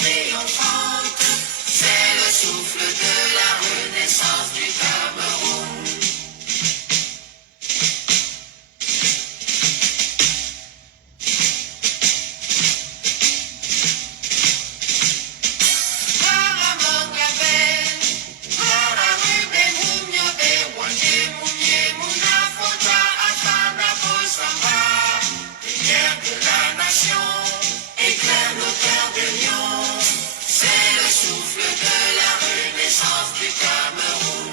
triomphante, c'est le souffle de la renaissance du Cameroun. Éclaire nos cœurs de lion, c'est le souffle de la renaissance du Cameroun.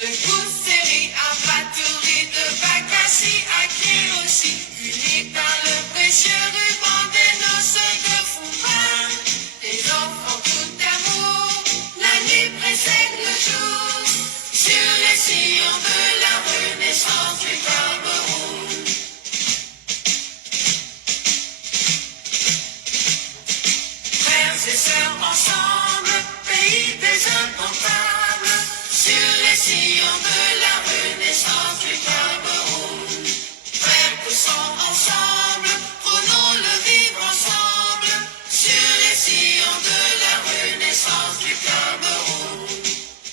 De Kousséri à Batouri, de Bakassi à Kiroshi, unis dans le précieux ruban des noces de Fourin. Des enfants tout d'amour, la nuit précède le jour, sur les sillons de la renaissance du Cameroun. Frères et sœurs ensemble, pays des incomptables, sur les sillons de la renaissance du Cameroun. Frères poussons ensemble, prenons le vivre ensemble, sur les sillons de la renaissance du Cameroun.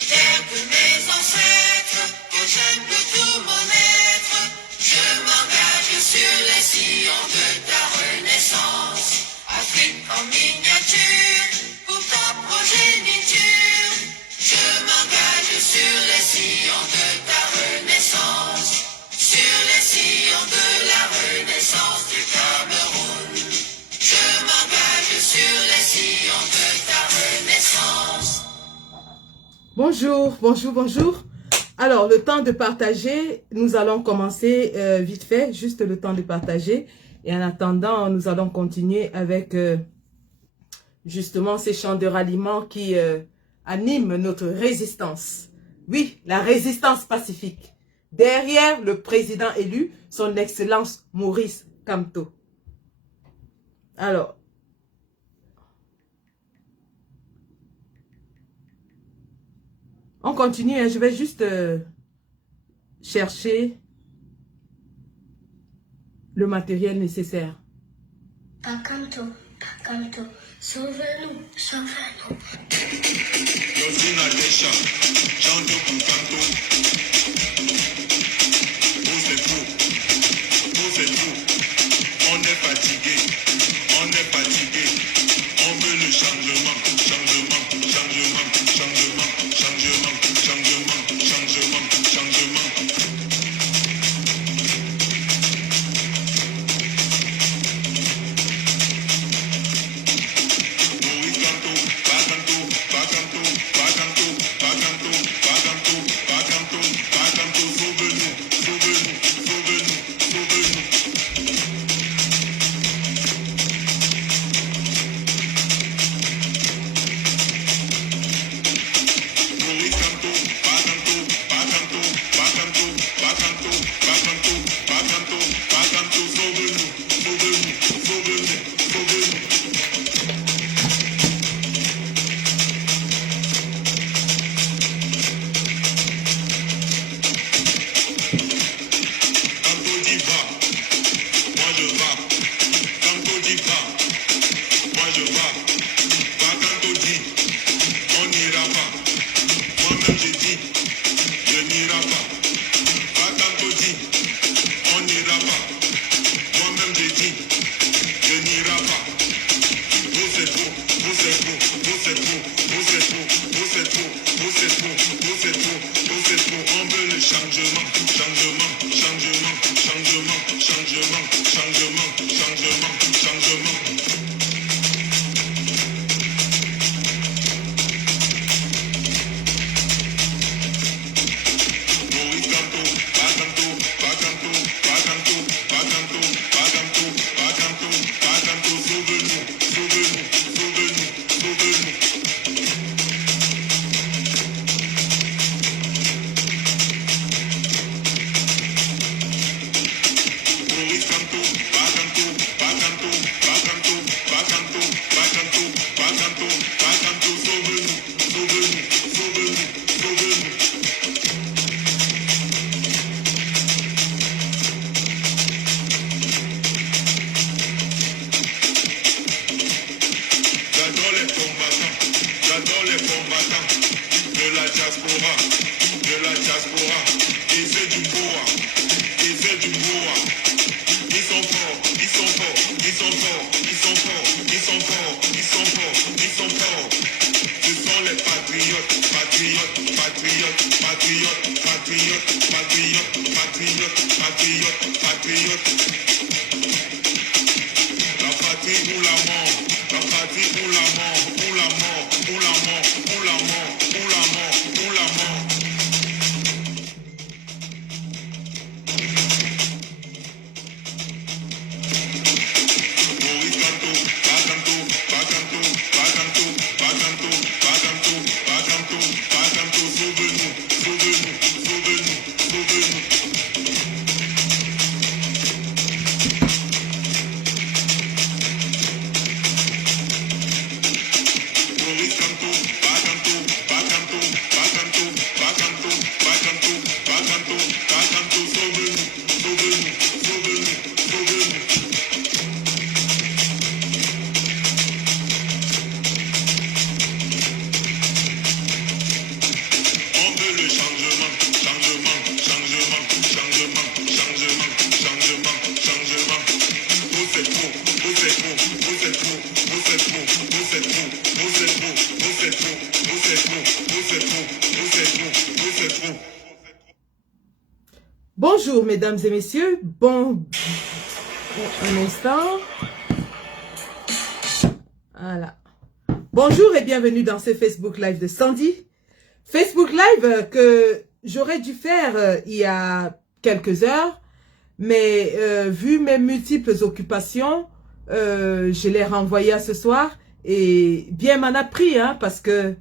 Terre de mes ancêtres, que j'aime de tout mon être, je m'engage sur les sillons de ta renaissance. Afrique en miniature, pour ta progéniture, je m'engage sur les sillons de ta renaissance, sur les sillons de la renaissance du Cameroun. Je m'engage sur les sillons de ta renaissance. Bonjour, bonjour, bonjour. Alors, le temps de partager, nous allons commencer vite fait, juste le temps de partager. Et en attendant, nous allons continuer avec justement ces chants de ralliement qui animent notre résistance. Oui, la résistance pacifique. Derrière le président élu, son Excellence Maurice Kamto. Alors, on continue, hein, je vais juste chercher le matériel nécessaire. Pakamto, Pakamto, sauve-nous, sauve-nous. On est fatigué, on veut le changement, changement, changement, changement, changement, changement, changement, changement. Souvenez-vous. diaspora, et c'est du boa, et c'est du boa. Ils sont forts, ils sont forts, ils sont forts, ils sont forts, ils sont forts, ils sont forts, ils sont forts. Ce sont les patriotes, patriotes, patriotes, patriotes, patriotes, patriotes, patriotes, patriotes, patriotes. La patrie ou la mort, la patrie ou la mort, ou la mort, ou la mort, ou la mort, ou la mort, ou la mort. Maurice Kanto, Bakanto, Bakanto, Bakanto, Bakanto, Bakanto, Bakanto, Bakanto, sauve-nous, sauve-nous, sauve-nous, sauve-nous. Maurice Kanto, Bakanto, Bakanto, Bakanto, Bakanto, Bakanto, Bakanto, Bakanto, sauve-nous, sauve-nous, sauve-nous, sauve-nous. On veut le changement, changement, changement, changement, changement, changement, changement. Vous c'est faux, vous c'est faux, vous c'est faux, vous c'est faux, vous c'est faux, vous c'est faux, vous c'est faux, vous c'est faux, vous c'est faux, vous c'est faux, vous c'est faux. Bonjour mesdames et messieurs, bon un instant. Voilà. Bonjour et bienvenue dans ce Facebook Live de Sandy. Facebook Live que j'aurais dû faire il y a quelques heures, mais vu mes multiples occupations, je l'ai renvoyé à ce soir et bien m'en a pris, hein, parce que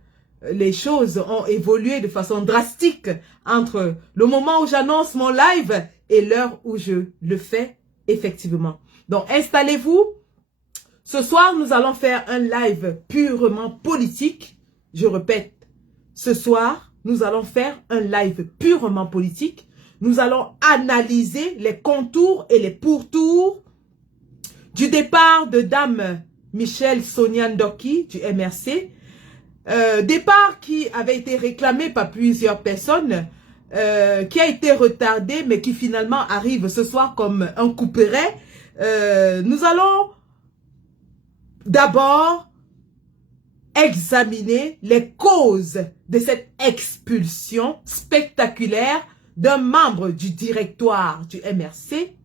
les choses ont évolué de façon drastique entre le moment où j'annonce mon live et l'heure où je le fais effectivement. Donc installez-vous. Ce soir, nous allons faire un live purement politique. Je répète, ce soir, nous allons faire un live purement politique. Nous allons analyser les contours et les pourtours du départ de Dame Michelle Sonia Ndoki du MRC. Départ qui avait été réclamé par plusieurs personnes, qui a été retardé, mais qui finalement arrive ce soir comme un couperet. Nous allons d'abord examiner les causes de cette expulsion spectaculaire d'un membre du directoire du MRC.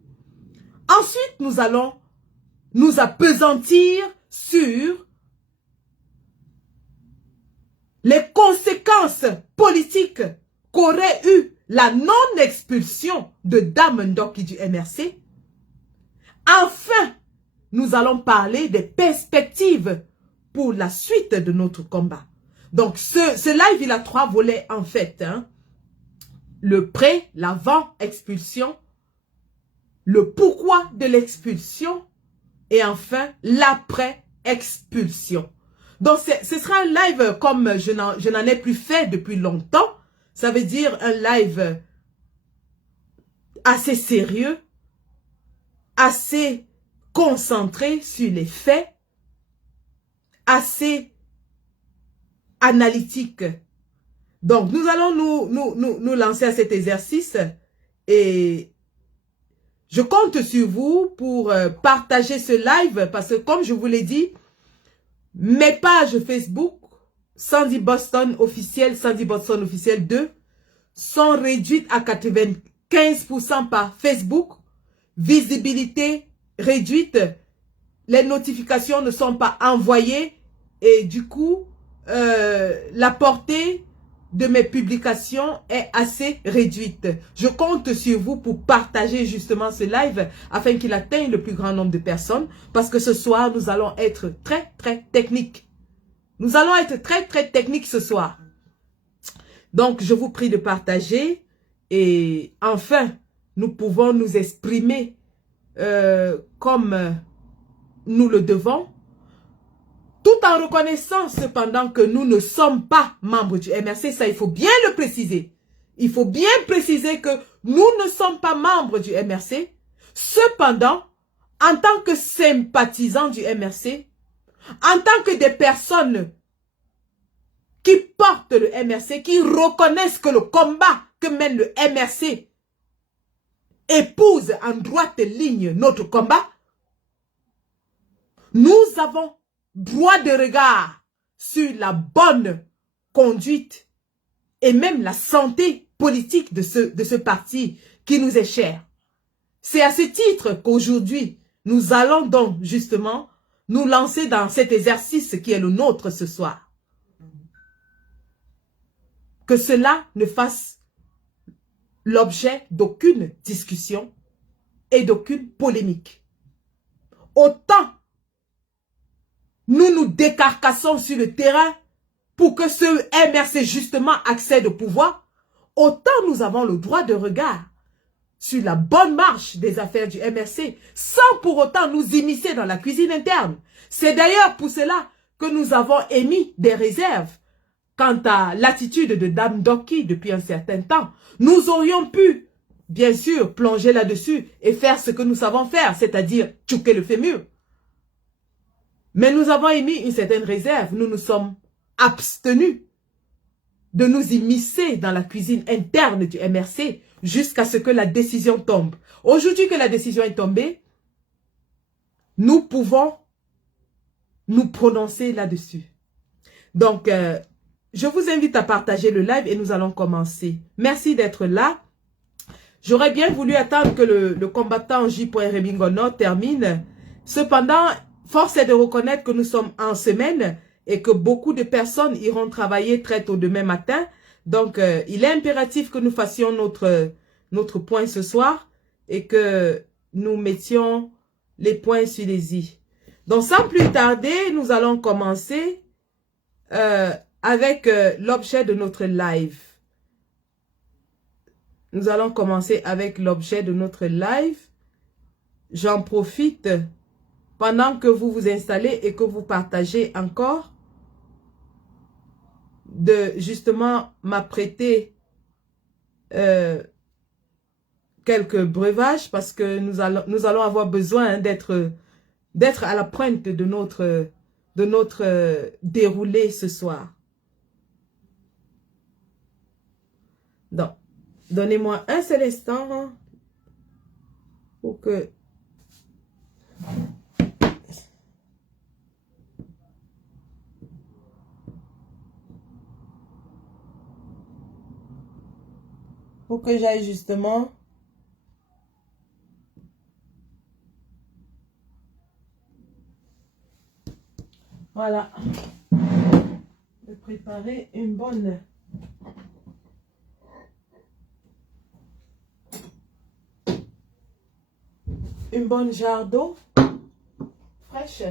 Ensuite, nous allons nous appesantir sur les conséquences politiques qu'aurait eu la non-expulsion de Dame Ndoki du MRC. Enfin, nous allons parler des perspectives pour la suite de notre combat. Donc, ce live, il a 3 volets en fait, hein. Le pré, l'avant-expulsion, le pourquoi de l'expulsion et enfin l'après-expulsion. Donc, ce sera un live comme je n'en ai plus fait depuis longtemps. Ça veut dire un live assez sérieux, assez concentré sur les faits, assez analytique. Donc, nous allons nous lancer à cet exercice et je compte sur vous pour partager ce live parce que, comme je vous l'ai dit, mes pages Facebook, Sandy Boston officiel, Sandy Boston officiel 2, sont réduites à 95% par Facebook. Visibilité réduite. Les notifications ne sont pas envoyées et du coup, la portée de mes publications est assez réduite. Je compte sur vous pour partager justement ce live afin qu'il atteigne le plus grand nombre de personnes parce que ce soir, nous allons être très, très techniques. Nous allons être très, très techniques ce soir. Donc, je vous prie de partager et enfin, nous pouvons nous exprimer comme nous le devons, tout en reconnaissant cependant que nous ne sommes pas membres du MRC. Ça, il faut bien le préciser. Il faut bien préciser que nous ne sommes pas membres du MRC. Cependant, en tant que sympathisants du MRC, en tant que des personnes qui portent le MRC, qui reconnaissent que le combat que mène le MRC épouse en droite ligne notre combat, nous avons droit de regard sur la bonne conduite et même la santé politique de ce parti qui nous est cher. C'est à ce titre qu'aujourd'hui, nous allons donc justement nous lancer dans cet exercice qui est le nôtre ce soir. Que cela ne fasse l'objet d'aucune discussion et d'aucune polémique. Autant nous nous décarcassons sur le terrain pour que ce MRC justement accède au pouvoir, autant nous avons le droit de regard sur la bonne marche des affaires du MRC, sans pour autant nous immiscer dans la cuisine interne. C'est d'ailleurs pour cela que nous avons émis des réserves quant à l'attitude de Dame Doki depuis un certain temps. Nous aurions pu, bien sûr, plonger là-dessus et faire ce que nous savons faire, c'est-à-dire tchouquer le fémur. Mais nous avons émis une certaine réserve. Nous nous sommes abstenus de nous immiscer dans la cuisine interne du MRC jusqu'à ce que la décision tombe. Aujourd'hui que la décision est tombée, nous pouvons nous prononcer là-dessus. Donc, je vous invite à partager le live et nous allons commencer. Merci d'être là. J'aurais bien voulu attendre que le combattant J. Rebingono termine. Cependant, force est de reconnaître que nous sommes en semaine et que beaucoup de personnes iront travailler très tôt demain matin. Donc, il est impératif que nous fassions notre point ce soir et que nous mettions les points sur les i. Donc, sans plus tarder, nous allons commencer avec l'objet de notre live. Nous allons commencer avec l'objet de notre live. J'en profite pendant que vous vous installez et que vous partagez encore de justement m'apprêter quelques breuvages parce que nous allons avoir besoin d'être à la pointe de notre déroulé ce soir. Donc, donnez-moi un seul instant pour que... Pour que j'aille justement... Voilà. De préparer une bonne jarre d'eau fraîche.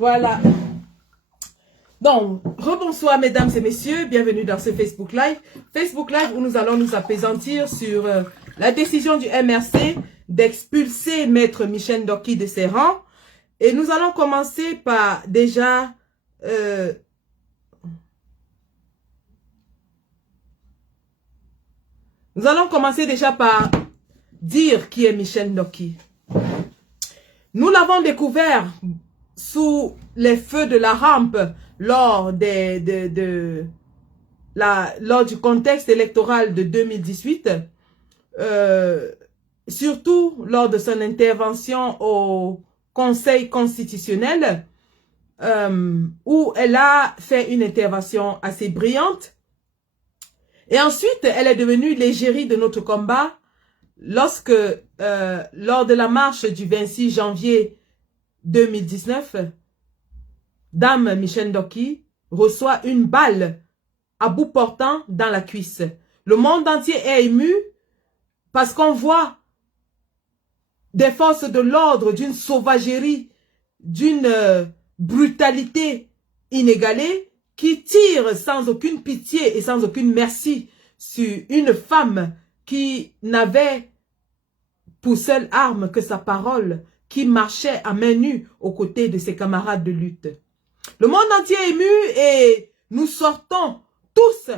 Voilà. Donc, rebonsoir mesdames et messieurs, bienvenue dans ce Facebook Live. Facebook Live où nous allons nous apaisantir sur la décision du MRC d'expulser Maître Michel Ndoki de ses rangs. Et nous allons commencer par déjà... nous allons commencer déjà par dire qui est Michel Ndoki. Nous l'avons découvert sous les feux de la rampe lors lors du contexte électoral de 2018, surtout lors de son intervention au Conseil constitutionnel, où elle a fait une intervention assez brillante. Et ensuite, elle est devenue l'égérie de notre combat lorsque, lors de la marche du 26 janvier 2019, Dame Michel Ndoki reçoit une balle à bout portant dans la cuisse. Le monde entier est ému parce qu'on voit des forces de l'ordre d'une sauvagerie, d'une brutalité inégalée qui tire sans aucune pitié et sans aucune merci sur une femme qui n'avait pour seule arme que sa parole, qui marchait à main nue aux côtés de ses camarades de lutte. Le monde entier est ému et nous sortons tous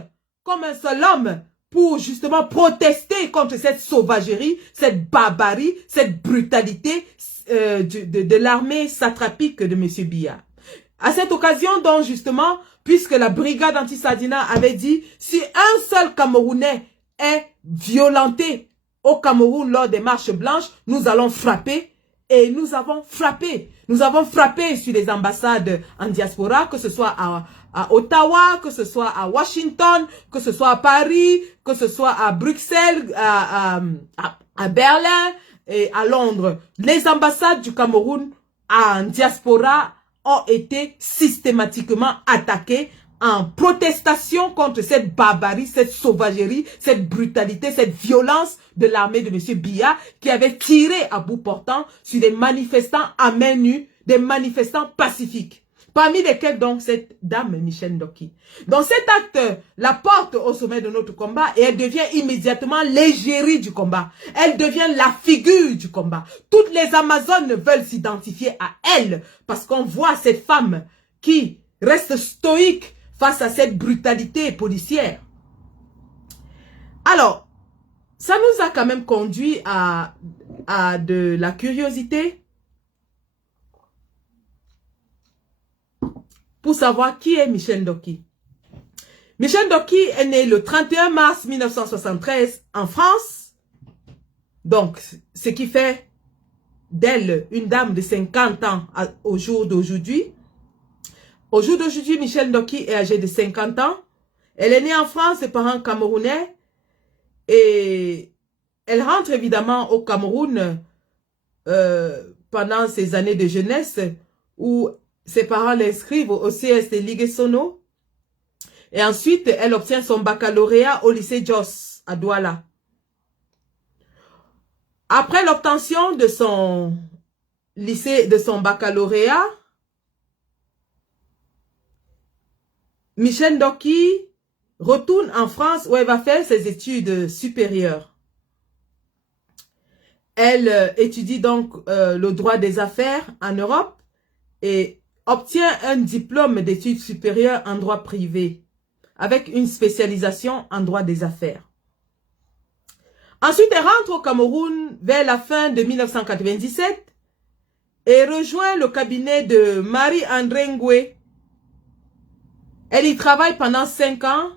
comme un seul homme pour justement protester contre cette sauvagerie, cette barbarie, cette brutalité de l'armée satrapique de M. Biya. À cette occasion, donc justement, puisque la brigade anti-Sadina avait dit, si un seul Camerounais est violenté au Cameroun lors des marches blanches, nous allons frapper. Et nous avons frappé. Nous avons frappé sur les ambassades en diaspora, que ce soit à Ottawa, que ce soit à Washington, que ce soit à Paris, que ce soit à Bruxelles, à Berlin et à Londres. Les ambassades du Cameroun en diaspora ont été systématiquement attaquées en protestation contre cette barbarie, cette sauvagerie, cette brutalité, cette violence de l'armée de M. Biya qui avait tiré à bout portant sur des manifestants à main nue, des manifestants pacifiques. Parmi lesquels donc cette dame Michel Ndoki. Dans cet acte, la porte au sommet de notre combat et elle devient immédiatement l'égérie du combat. Elle devient la figure du combat. Toutes les Amazones veulent s'identifier à elle parce qu'on voit cette femme qui reste stoïque face à cette brutalité policière. Alors, ça nous a quand même conduit à de la curiosité pour savoir qui est Michel Ndoki. Michel Ndoki est né le 31 mars 1973 en France. Donc, ce qui fait d'elle une dame de 50 ans au jour d'aujourd'hui. Au jour d'aujourd'hui, Michel Ndoki est âgée de 50 ans. Elle est née en France de parents camerounais. Et elle rentre évidemment au Cameroun pendant ses années de jeunesse où ses parents l'inscrivent au CS de Liguesono. Et ensuite, elle obtient son baccalauréat au lycée Jos à Douala. Après l'obtention de son baccalauréat, Michel Ndoki retourne en France où elle va faire ses études supérieures. Elle étudie donc le droit des affaires en Europe et obtient un diplôme d'études supérieures en droit privé avec une spécialisation en droit des affaires. Ensuite, elle rentre au Cameroun vers la fin de 1997 et rejoint le cabinet de Marie-André Ngoué. Elle y travaille pendant 5 ans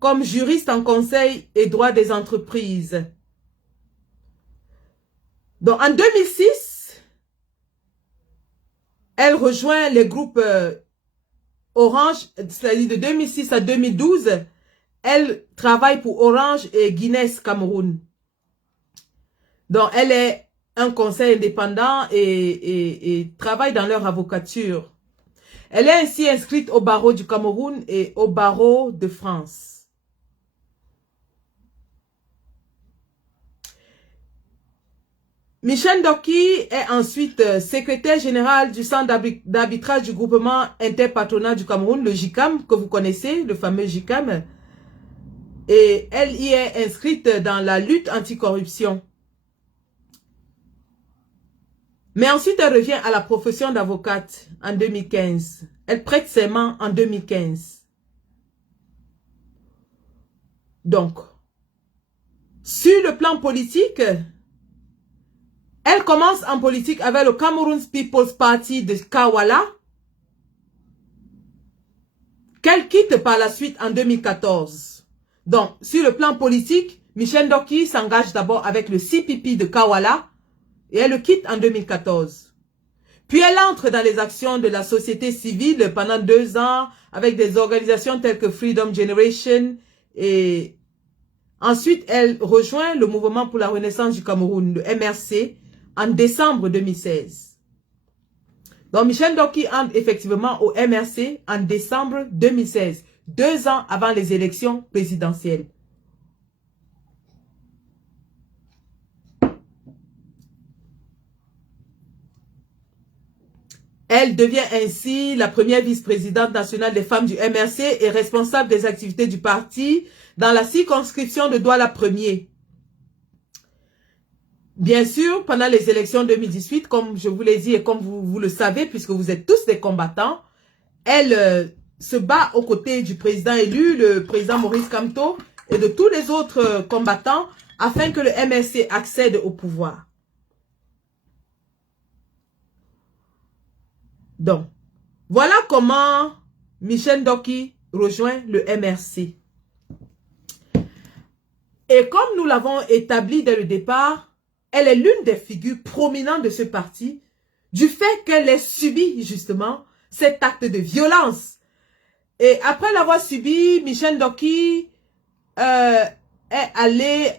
comme juriste en conseil et droit des entreprises. Donc, en 2006, elle rejoint les groupes Orange, c'est-à-dire de 2006 à 2012, elle travaille pour Orange et Guinness Cameroun. Donc, elle est un conseil indépendant et travaille dans leur avocature. Elle est ainsi inscrite au barreau du Cameroun et au barreau de France. Michel Ndoki est ensuite secrétaire général du centre d'arbitrage du groupement interpatronal du Cameroun, le JICAM, que vous connaissez, le fameux JICAM. Et elle y est inscrite dans la lutte anticorruption. Mais ensuite, elle revient à la profession d'avocate en 2015. Elle prête serment en 2015. Donc, sur le plan politique, elle commence en politique avec le Cameroon People's Party de Kawala, qu'elle quitte par la suite en 2014. Donc, sur le plan politique, Michel Ndoki s'engage d'abord avec le CPP de Kawala et elle le quitte en 2014. Puis elle entre dans les actions de la société civile pendant 2 ans avec des organisations telles que Freedom Generation et ensuite elle rejoint le mouvement pour la renaissance du Cameroun, le MRC, en décembre 2016. Donc Michel Ndoki entre effectivement au MRC en décembre 2016, 2 ans avant les élections présidentielles. Elle devient ainsi la première vice-présidente nationale des femmes du MRC et responsable des activités du parti dans la circonscription de Douala 1er. Bien sûr, pendant les élections 2018, comme je vous l'ai dit et comme vous le savez, puisque vous êtes tous des combattants, elle se bat aux côtés du président élu, le président Maurice Kamto, et de tous les autres combattants, afin que le MRC accède au pouvoir. Donc, voilà comment Michel Ndoki rejoint le MRC. Et comme nous l'avons établi dès le départ, elle est l'une des figures prominentes de ce parti, du fait qu'elle ait subi justement cet acte de violence. Et après l'avoir subi, Michel Ndoki est allée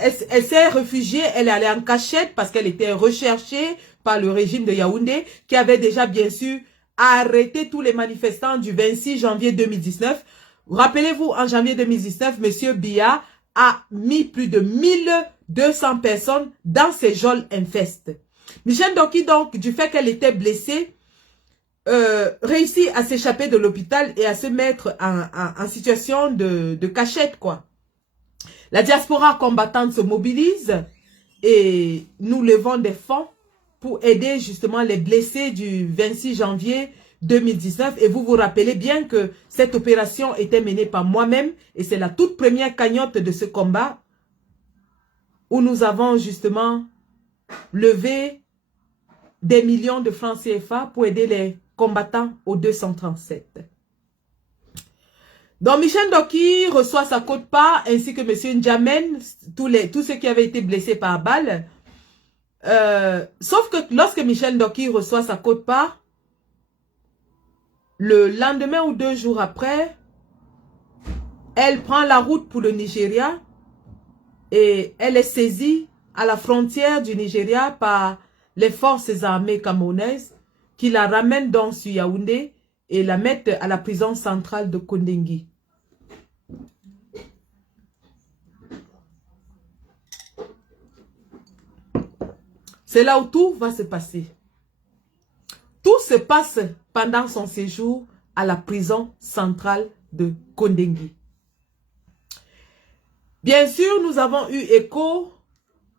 elle s'est réfugiée, elle est allée en cachette parce qu'elle était recherchée par le régime de Yaoundé, qui avait déjà bien sûr arrêté tous les manifestants du 26 janvier 2019. Rappelez-vous, en janvier 2019, M. Biya a mis plus de 1200 personnes dans ses geôles infestes. Michel Ndoki, donc, du fait qu'elle était blessée, réussit à s'échapper de l'hôpital et à se mettre en situation de cachette, quoi. La diaspora combattante se mobilise et nous levons des fonds pour aider justement les blessés du 26 janvier 2019. Et vous vous rappelez bien que cette opération était menée par moi-même et c'est la toute première cagnotte de ce combat où nous avons justement levé des millions de francs CFA pour aider les combattants au 237. Donc Michel Ndoki reçoit sa quote-part ainsi que M. N'Djamène, tous ceux qui avaient été blessés par balle. Sauf que lorsque Michel Ndoki reçoit sa quote-part, le lendemain ou 2 jours après, elle prend la route pour le Nigeria et elle est saisie à la frontière du Nigeria par les forces armées camerounaises qui la ramènent donc sur Yaoundé et la mettent à la prison centrale de Kondengui. C'est là où tout va se passer. Tout se passe pendant son séjour à la prison centrale de Kondengui. Bien sûr, nous avons eu écho,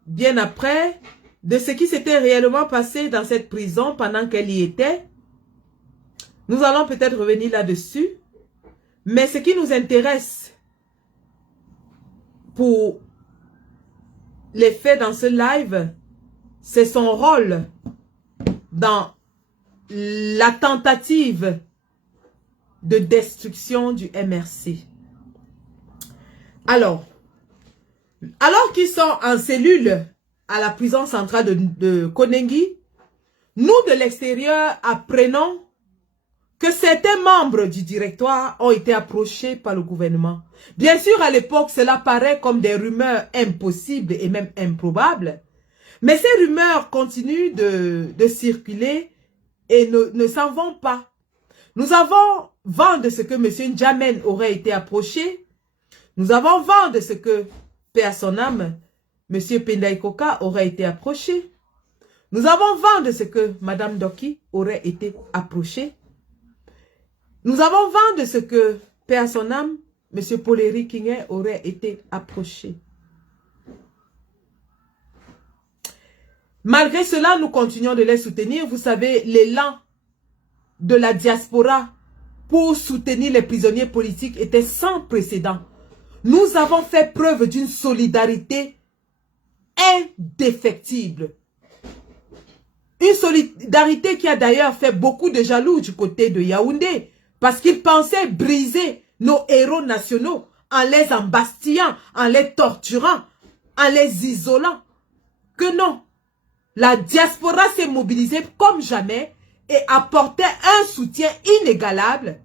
bien après, de ce qui s'était réellement passé dans cette prison pendant qu'elle y était. Nous allons peut-être revenir là-dessus. Mais ce qui nous intéresse pour les faits dans ce live, c'est son rôle dans la tentative de destruction du MRC. Alors qu'ils sont en cellule à la prison centrale de Kondengui, nous de l'extérieur apprenons que certains membres du directoire ont été approchés par le gouvernement. Bien sûr, à l'époque, cela paraît comme des rumeurs impossibles et même improbables, mais ces rumeurs continuent de circuler et ne s'en vont pas. Nous avons vent de ce que M. N'Djamène aurait été approché. Nous avons vent de ce que, paix à son âme, M. Pendaï Koka aurait été approché. Nous avons vent de ce que Mme Ndoki aurait été approchée. Nous avons vent de ce que, paix à son âme, M. Poleri Kingé aurait été approché. Malgré cela, nous continuons de les soutenir. Vous savez, l'élan de la diaspora pour soutenir les prisonniers politiques était sans précédent. Nous avons fait preuve d'une solidarité indéfectible. Une solidarité qui a d'ailleurs fait beaucoup de jaloux du côté de Yaoundé, parce qu'ils pensaient briser nos héros nationaux en les embastillant, en les torturant, en les isolant. Que non, la diaspora s'est mobilisée comme jamais et apportait un soutien inégalable,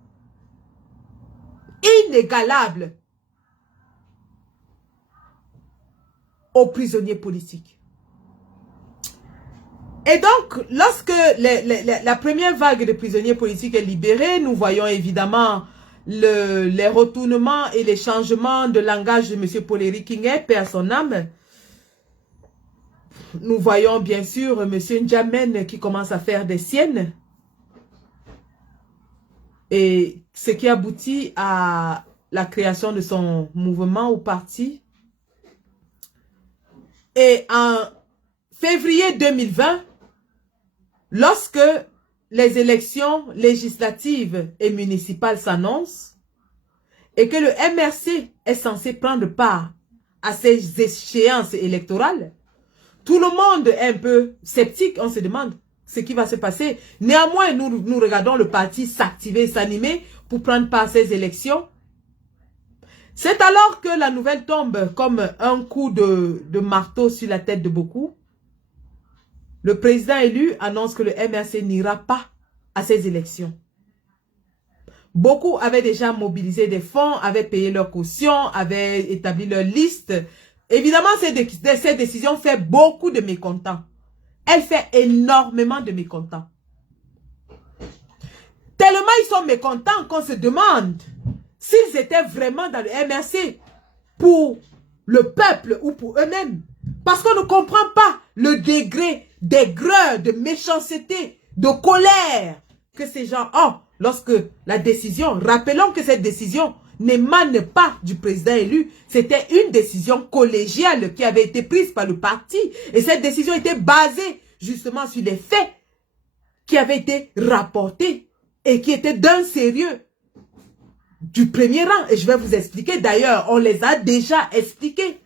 aux prisonniers politiques. Et donc, lorsque la première vague de prisonniers politiques est libérée, nous voyons évidemment les retournements et les changements de langage de M. Poleri Kingé, paix à son âme. nous voyons bien sûr M. N'Djamène qui commence à faire des siennes. Et ce qui aboutit à la création de son mouvement ou parti. Et en février 2020, lorsque les élections législatives et municipales s'annoncent et que le MRC est censé prendre part à ces échéances électorales, tout le monde est un peu sceptique, on se demande ce qui va se passer. Néanmoins, nous regardons le parti s'activer, s'animer pour prendre part à ces élections. C'est alors que la nouvelle tombe comme un coup de marteau sur la tête de beaucoup. Le président élu annonce que le MRC n'ira pas à ces élections. Beaucoup avaient déjà mobilisé des fonds, avaient payé leur caution, avaient établi leur liste. Évidemment, cette décision fait beaucoup de mécontents. Elle fait énormément de mécontents. Tellement ils sont mécontents qu'on se demande s'ils étaient vraiment dans le MRC pour le peuple ou pour eux-mêmes. Parce qu'on ne comprend pas le degré d'aigreur, de méchanceté, de colère que ces gens ont lorsque la décision, rappelons que cette décision n'émane pas du président élu, c'était une décision collégiale qui avait été prise par le parti et cette décision était basée justement sur les faits qui avaient été rapportés et qui étaient d'un sérieux du premier rang. Et je vais vous expliquer, d'ailleurs, on les a déjà expliqués.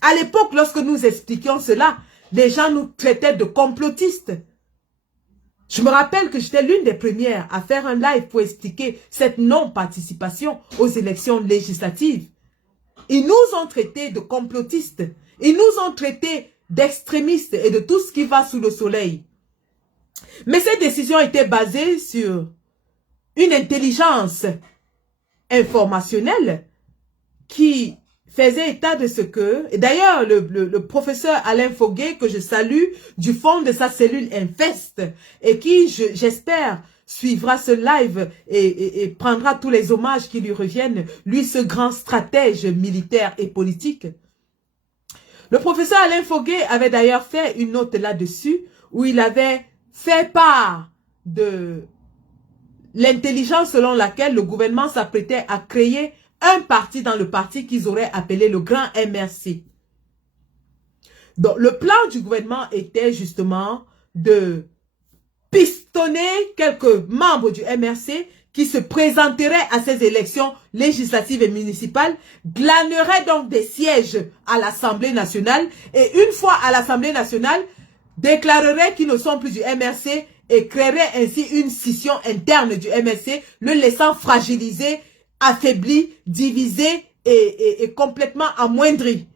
À l'époque, lorsque nous expliquions cela, les gens nous traitaient de complotistes. Je me rappelle que j'étais l'une des premières à faire un live pour expliquer cette non-participation aux élections législatives. Ils nous ont traités de complotistes. Ils nous ont traités d'extrémistes et de tout ce qui va sous le soleil. Mais cette décision était basée sur une intelligence informationnelle qui faisait état de ce que... Et d'ailleurs, le professeur Alain Foguet, que je salue, du fond de sa cellule Infest, et qui, j'espère, suivra ce live et prendra tous les hommages qui lui reviennent, lui, ce grand stratège militaire et politique. Le professeur Alain Foguet avait d'ailleurs fait une note là-dessus, où il avait fait part de l'intelligence selon laquelle le gouvernement s'apprêtait à créer un parti dans le parti qu'ils auraient appelé le Grand MRC. Donc, le plan du gouvernement était justement de pistonner quelques membres du MRC qui se présenteraient à ces élections législatives et municipales, glaneraient donc des sièges à l'Assemblée nationale et une fois à l'Assemblée nationale, déclareraient qu'ils ne sont plus du MRC et créeraient ainsi une scission interne du MRC, le laissant fragilisé, affaibli, divisé et complètement amoindri.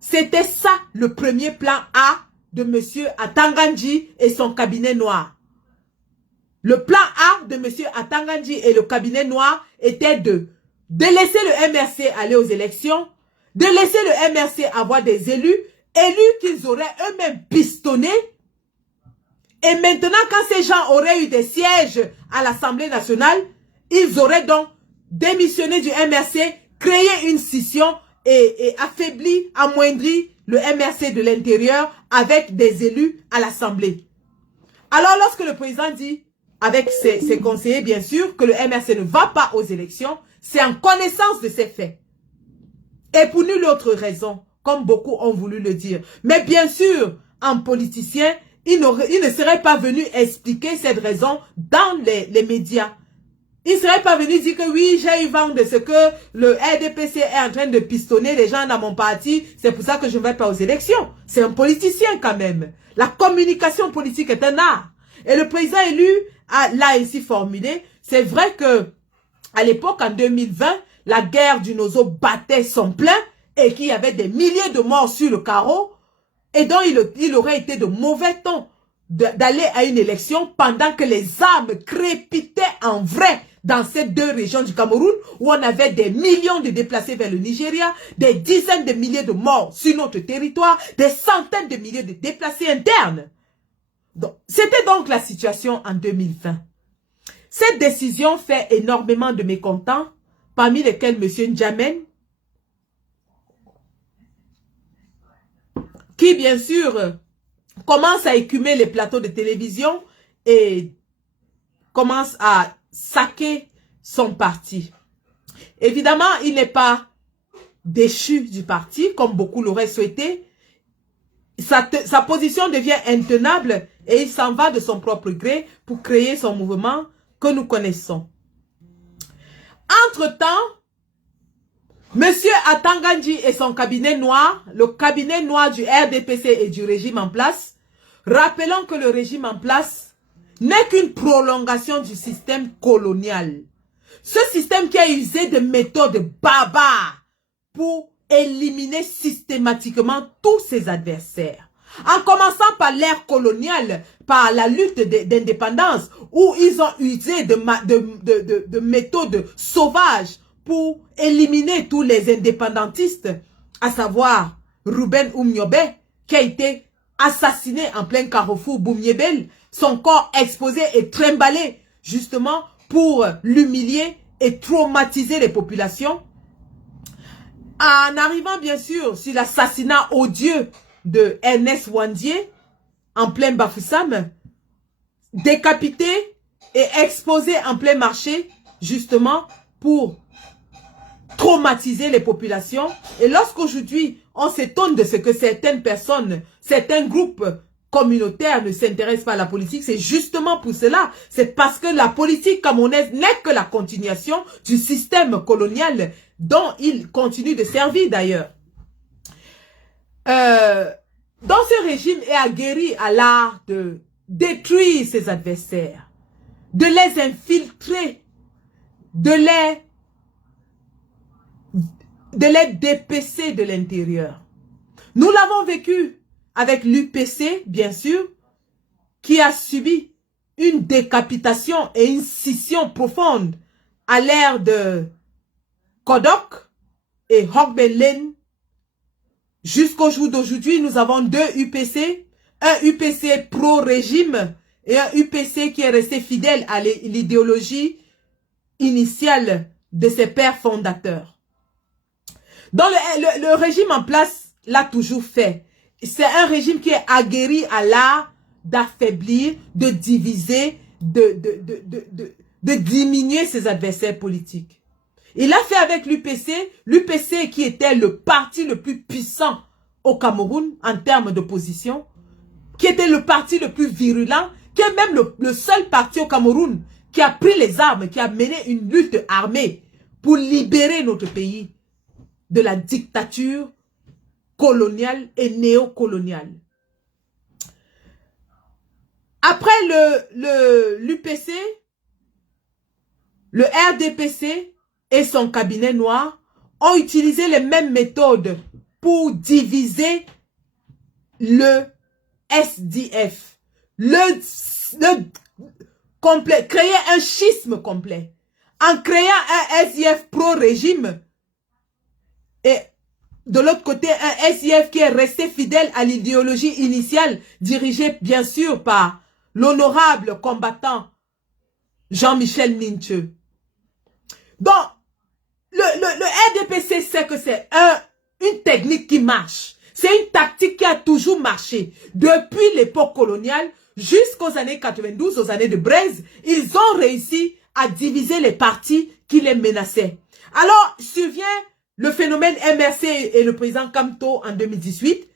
C'était ça le premier plan A de M. Atangandji et son cabinet noir. Le plan A de M. Atangandji et le cabinet noir était de laisser le MRC aller aux élections, de laisser le MRC avoir des élus qu'ils auraient eux-mêmes pistonnés. Et maintenant, quand ces gens auraient eu des sièges à l'Assemblée nationale, ils auraient donc démissionné du MRC, créé une scission et affaibli, amoindri le MRC de l'intérieur avec des élus à l'Assemblée. Alors, lorsque le président dit, avec ses conseillers bien sûr, que le MRC ne va pas aux élections, c'est en connaissance de ces faits. Et pour nulle autre raison, comme beaucoup ont voulu le dire. Mais bien sûr, en politicien, il ne serait pas venu expliquer cette raison dans les médias. Il ne serait pas venu dire que oui, j'ai eu vent de ce que le RDPC est en train de pistonner les gens dans mon parti, c'est pour ça que je ne vais pas aux élections. C'est un politicien quand même. La communication politique est un art. Et le président élu l'a ainsi formulé. C'est vrai que à l'époque, en 2020, la guerre du Nozo battait son plein et qu'il y avait des milliers de morts sur le carreau. Et donc, il aurait été de mauvais ton d'aller à une élection pendant que les armes crépitaient en vrai dans ces deux régions du Cameroun où on avait des millions de déplacés vers le Nigeria, des dizaines de milliers de morts sur notre territoire, des centaines de milliers de déplacés internes. C'était donc la situation en 2020. Cette décision fait énormément de mécontents, parmi lesquels M. N'Djamène, qui bien sûr commence à écumer les plateaux de télévision et commence à saquer son parti. Évidemment, il n'est pas déchu du parti, comme beaucoup l'auraient souhaité. Sa position devient intenable et il s'en va de son propre gré pour créer son mouvement que nous connaissons. Entre-temps, Monsieur Atangandji et son cabinet noir, le cabinet noir du RDPC et du régime en place, rappelons que le régime en place n'est qu'une prolongation du système colonial. Ce système qui a usé de méthodes barbares pour éliminer systématiquement tous ses adversaires. En commençant par l'ère coloniale, par la lutte d'indépendance, où ils ont usé de méthodes sauvages pour éliminer tous les indépendantistes, à savoir Ruben Oumniobe, qui a été assassiné en plein carrefour Boumyebel, son corps exposé et trimballé, justement pour l'humilier et traumatiser les populations. En arrivant bien sûr sur l'assassinat odieux de Ernest Wandier, en plein Bafoussam, décapité et exposé en plein marché, justement pour traumatiser les populations. Et lorsqu'aujourd'hui, on s'étonne de ce que certaines personnes, certains groupes communautaires ne s'intéressent pas à la politique, c'est justement pour cela. C'est parce que la politique camerounaise n'est que la continuation du système colonial dont il continue de servir d'ailleurs. Dans ce régime est aguerri à l'art de détruire ses adversaires, de les infiltrer, de les dépecer de l'intérieur. Nous l'avons vécu avec l'UPC, bien sûr, qui a subi une décapitation et une scission profonde à l'ère de Kodok et Hogbelen. Jusqu'au jour d'aujourd'hui, nous avons deux UPC, un UPC pro-régime et un UPC qui est resté fidèle à l'idéologie initiale de ses pères fondateurs. Donc le régime en place l'a toujours fait. C'est un régime qui est aguerri à l'art d'affaiblir, de diviser, de diminuer ses adversaires politiques. Il a fait avec l'UPC qui était le parti le plus puissant au Cameroun en termes d'opposition, qui était le parti le plus virulent, qui est même le seul parti au Cameroun qui a pris les armes, qui a mené une lutte armée pour libérer notre pays de la dictature coloniale et néocoloniale. Après l'UPC, le RDPC et son cabinet noir ont utilisé les mêmes méthodes pour diviser le SDF, créer un schisme complet. En créant un SDF pro-régime et de l'autre côté un SDF qui est resté fidèle à l'idéologie initiale dirigée bien sûr par l'honorable combattant Jean-Michel Ninche. Donc, le RDPC sait que c'est une technique qui marche. C'est une tactique qui a toujours marché. Depuis l'époque coloniale jusqu'aux années 92, aux années de Braise, ils ont réussi à diviser les partis qui les menaçaient. Alors, survient le phénomène MRC et le président Kamto en 2018.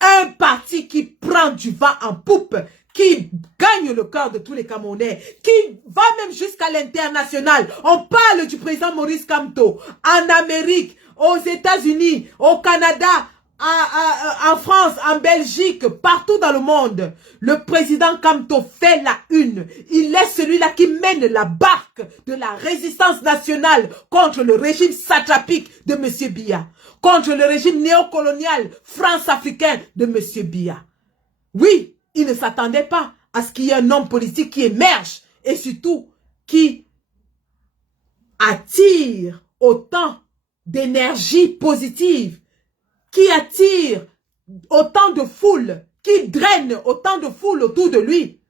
Un parti qui prend du vent en poupe, qui gagne le cœur de tous les Camerounais, qui va même jusqu'à l'international. On parle du président Maurice Kamto en Amérique, aux États-Unis, au Canada, en France, en Belgique, partout dans le monde. Le président Kamto fait la une. Il est celui-là qui mène la barque de la résistance nationale contre le régime satrapique de M. Biya, contre le régime néocolonial france-africain de M. Biya. Oui, il ne s'attendait pas à ce qu'il y ait un homme politique qui émerge et surtout qui attire autant d'énergie positive, qui attire autant de foule, qui draine autant de foule autour de lui.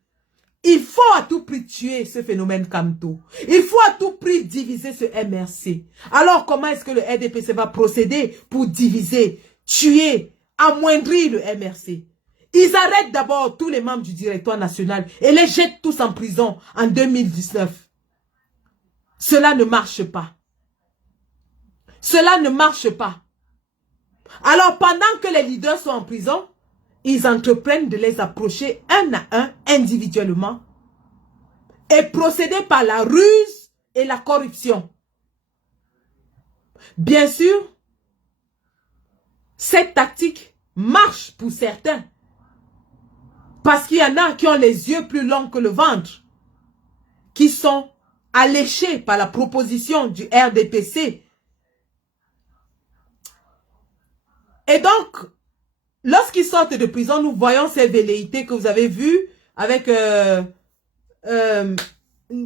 Il faut à tout prix tuer ce phénomène Kamto. Il faut à tout prix diviser ce MRC. Alors comment est-ce que le RDPC va procéder pour diviser, tuer, amoindrir le MRC? Ils arrêtent d'abord tous les membres du directoire national et les jettent tous en prison en 2019. Cela ne marche pas. Cela ne marche pas. Alors, pendant que les leaders sont en prison, ils entreprennent de les approcher un à un, individuellement, et procéder par la ruse et la corruption. Bien sûr, cette tactique marche pour certains, parce qu'il y en a qui ont les yeux plus longs que le ventre, qui sont alléchés par la proposition du RDPC. Et donc, lorsqu'ils sortent de prison, nous voyons ces velléités que vous avez vues avec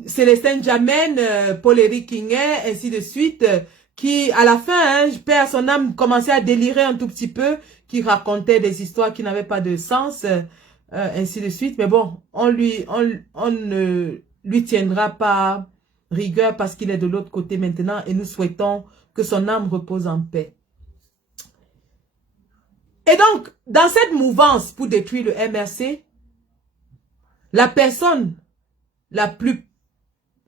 Célestin Jamen, Paul-Éric Kinguet, ainsi de suite, qui, à la fin, paix à son âme, commençait à délirer un tout petit peu, qui racontait des histoires qui n'avaient pas de sens, ainsi de suite. Mais bon, on ne lui tiendra pas rigueur parce qu'il est de l'autre côté maintenant et nous souhaitons que son âme repose en paix. Et donc, dans cette mouvance pour détruire le MRC, la personne la plus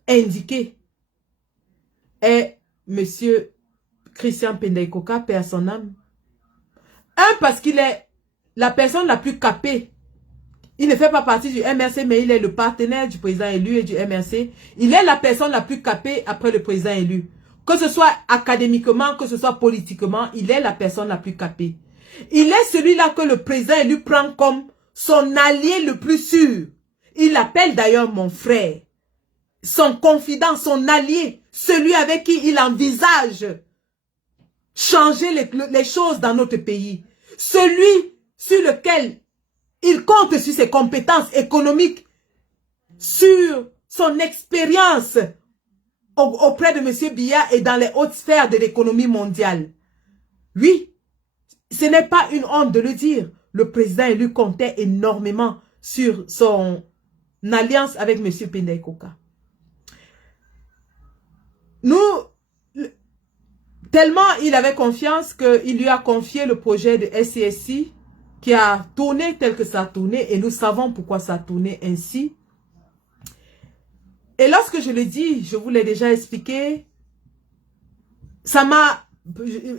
indiquée est Monsieur Christian Penda-Ikoka, paix à son âme. Parce qu'il est la personne la plus capée. Il ne fait pas partie du MRC, mais il est le partenaire du président élu et du MRC. Il est la personne la plus capée après le président élu. Que ce soit académiquement, que ce soit politiquement, il est la personne la plus capée. Il est celui-là que le président élu prend comme son allié le plus sûr. Il l'appelle d'ailleurs mon frère, son confident, son allié, celui avec qui il envisage changer les choses dans notre pays. Celui sur lequel il compte sur ses compétences économiques, sur son expérience auprès de M. Biya et dans les hautes sphères de l'économie mondiale. Oui, ce n'est pas une honte de le dire. Le président élu comptait énormément sur son alliance avec M. Penda-Ikoka. Tellement il avait confiance qu'il lui a confié le projet de SCSI qui a tourné tel que ça a tourné et nous savons pourquoi ça a tourné ainsi. Et lorsque je l'ai dit, je vous l'ai déjà expliqué, ça m'a...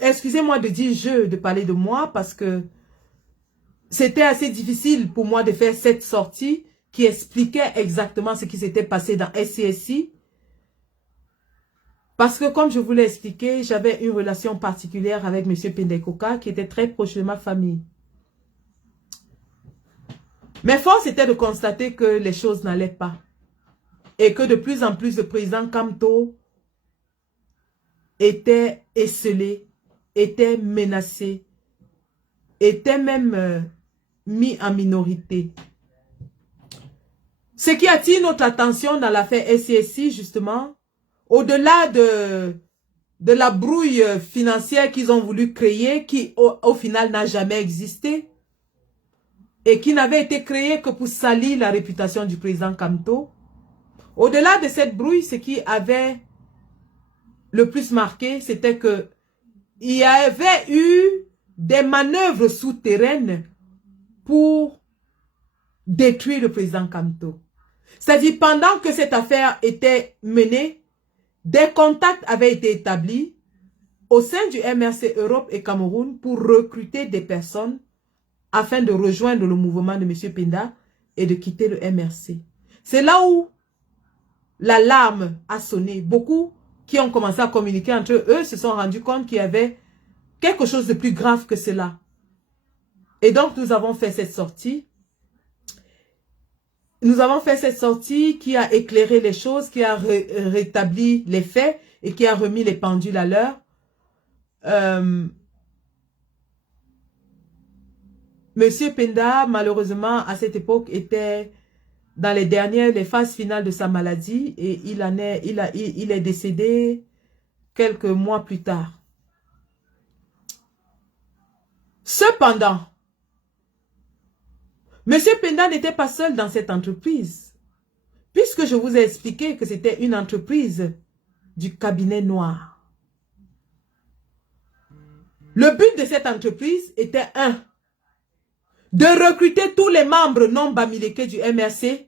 Excusez-moi de dire de parler de moi parce que c'était assez difficile pour moi de faire cette sortie qui expliquait exactement ce qui s'était passé dans SCSI. Parce que comme je vous l'ai expliqué, j'avais une relation particulière avec M. Penda-Ikoka qui était très proche de ma famille. Mais force était de constater que les choses n'allaient pas. Et que de plus en plus le président Kamto était esselé, était menacé, était même mis en minorité. Ce qui attire notre attention dans l'affaire SCSI, justement, au-delà de la brouille financière qu'ils ont voulu créer, qui au final n'a jamais existé, et qui n'avait été créée que pour salir la réputation du président Kamto, au-delà de cette brouille, ce qui avait le plus marqué, c'était que il y avait eu des manœuvres souterraines pour détruire le président Kamto. C'est-à-dire, pendant que cette affaire était menée, des contacts avaient été établis au sein du MRC Europe et Cameroun pour recruter des personnes afin de rejoindre le mouvement de M. Penda et de quitter le MRC. C'est là où l'alarme a sonné. Beaucoup qui ont commencé à communiquer entre eux se sont rendus compte qu'il y avait quelque chose de plus grave que cela. Et donc, nous avons fait cette sortie. Nous avons fait cette sortie qui a éclairé les choses, qui a rétabli les faits et qui a remis les pendules à l'heure. Monsieur Penda, malheureusement, à cette époque, était dans les phases finales de sa maladie et il est décédé quelques mois plus tard. Cependant, Monsieur Penda n'était pas seul dans cette entreprise, puisque je vous ai expliqué que c'était une entreprise du cabinet noir. Le but de cette entreprise était de recruter tous les membres non bamileke du MRC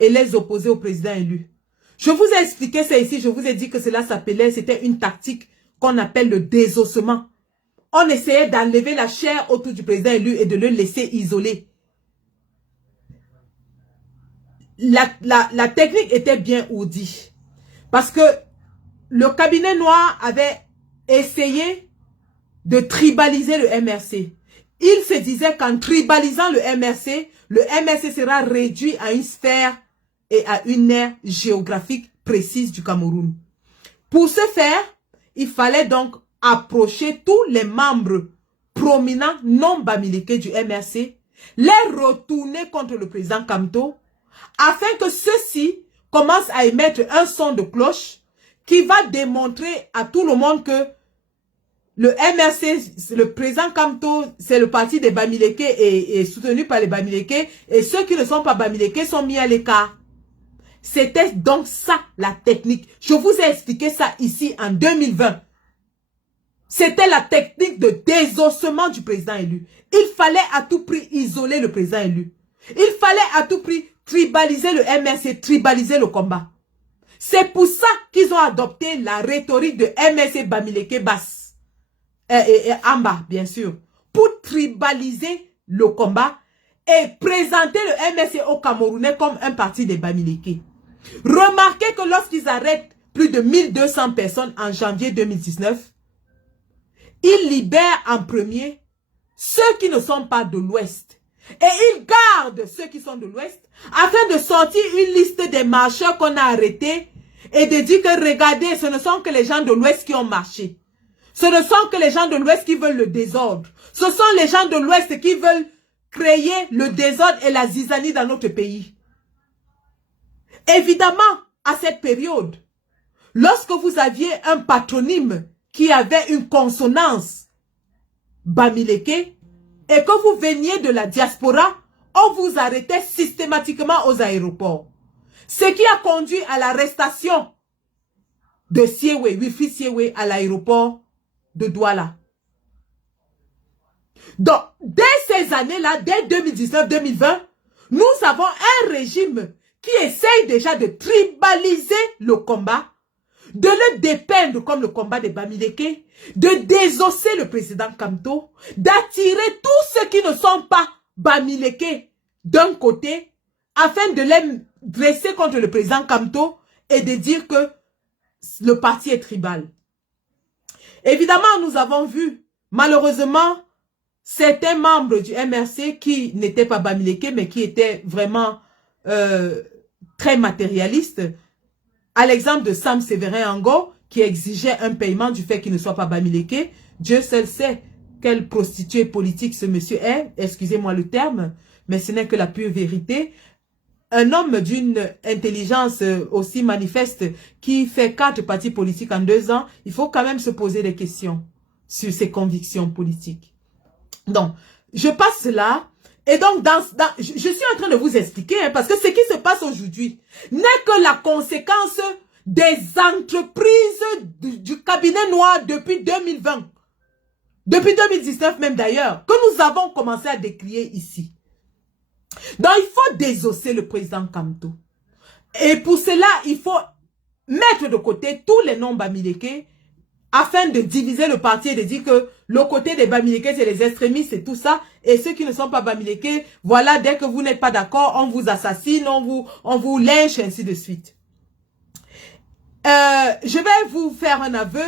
et les opposer au président élu. Je vous ai expliqué ça ici, je vous ai dit que cela s'appelait, c'était une tactique qu'on appelle le désossement. On essayait d'enlever la chair autour du président élu et de le laisser isolé. La technique était bien ourdie. Parce que le cabinet noir avait essayé de tribaliser le MRC. Il se disait qu'en tribalisant le MRC sera réduit à une sphère et à une aire géographique précise du Cameroun. Pour ce faire, il fallait donc approcher tous les membres prominents non bamileke du MRC, les retourner contre le président Kamto, afin que ceux-ci commencent à émettre un son de cloche qui va démontrer à tout le monde que le MRC, le président Kamto, c'est le parti des bamileke et soutenu par les bamileke, et ceux qui ne sont pas bamileke sont mis à l'écart. C'était donc ça la technique. Je vous ai expliqué ça ici en 2020. C'était la technique de désossement du président élu. Il fallait à tout prix isoler le président élu. Il fallait à tout prix tribaliser le MRC, tribaliser le combat. C'est pour ça qu'ils ont adopté la rhétorique de MRC Bamileke Basse. Et Amba, bien sûr. Pour tribaliser le combat et présenter le MRC au Camerounais comme un parti des Bamileke. Remarquez que lorsqu'ils arrêtent plus de 1200 personnes en janvier 2019, ils libèrent en premier ceux qui ne sont pas de l'Ouest. Et ils gardent ceux qui sont de l'Ouest afin de sortir une liste des marcheurs qu'on a arrêtés et de dire que regardez, ce ne sont que les gens de l'Ouest qui ont marché. Ce ne sont que les gens de l'Ouest qui veulent le désordre. Ce sont les gens de l'Ouest qui veulent créer le désordre et la zizanie dans notre pays. Évidemment, à cette période, lorsque vous aviez un patronyme qui avait une consonance bamileke et que vous veniez de la diaspora, on vous arrêtait systématiquement aux aéroports. Ce qui a conduit à l'arrestation de Siewe, Wilfried Siewe, à l'aéroport de Douala. Donc, dès ces années-là, dès 2019-2020, nous avons un régime qui essaye déjà de tribaliser le combat, de le dépeindre comme le combat des Bamileke, de désosser le président Kamto, d'attirer tous ceux qui ne sont pas Bamileke d'un côté, afin de les dresser contre le président Kamto et de dire que le parti est tribal. Évidemment, nous avons vu, malheureusement, certains membres du MRC qui n'étaient pas Bamileke, mais qui étaient vraiment très matérialistes, à l'exemple de Sam Séverin Ango, qui exigeait un paiement du fait qu'il ne soit pas Bamileke. Dieu seul sait quelle prostituée politique ce monsieur est, excusez-moi le terme, mais ce n'est que la pure vérité. Un homme d'une intelligence aussi manifeste qui fait 4 partis politiques en 2 ans, il faut quand même se poser des questions sur ses convictions politiques. Donc, je passe là. Et donc, je suis en train de vous expliquer, hein, parce que ce qui se passe aujourd'hui n'est que la conséquence des entreprises du cabinet noir depuis 2020. Depuis 2019 même d'ailleurs, que nous avons commencé à décrier ici. Donc, il faut désosser le président Kamto. Et pour cela, il faut mettre de côté tous les non-bamileke afin de diviser le parti et de dire que le côté des bamileke, c'est les extrémistes et tout ça. Et ceux qui ne sont pas bamileke, voilà, dès que vous n'êtes pas d'accord, on vous assassine, on vous lynche, ainsi de suite. Je vais vous faire un aveu.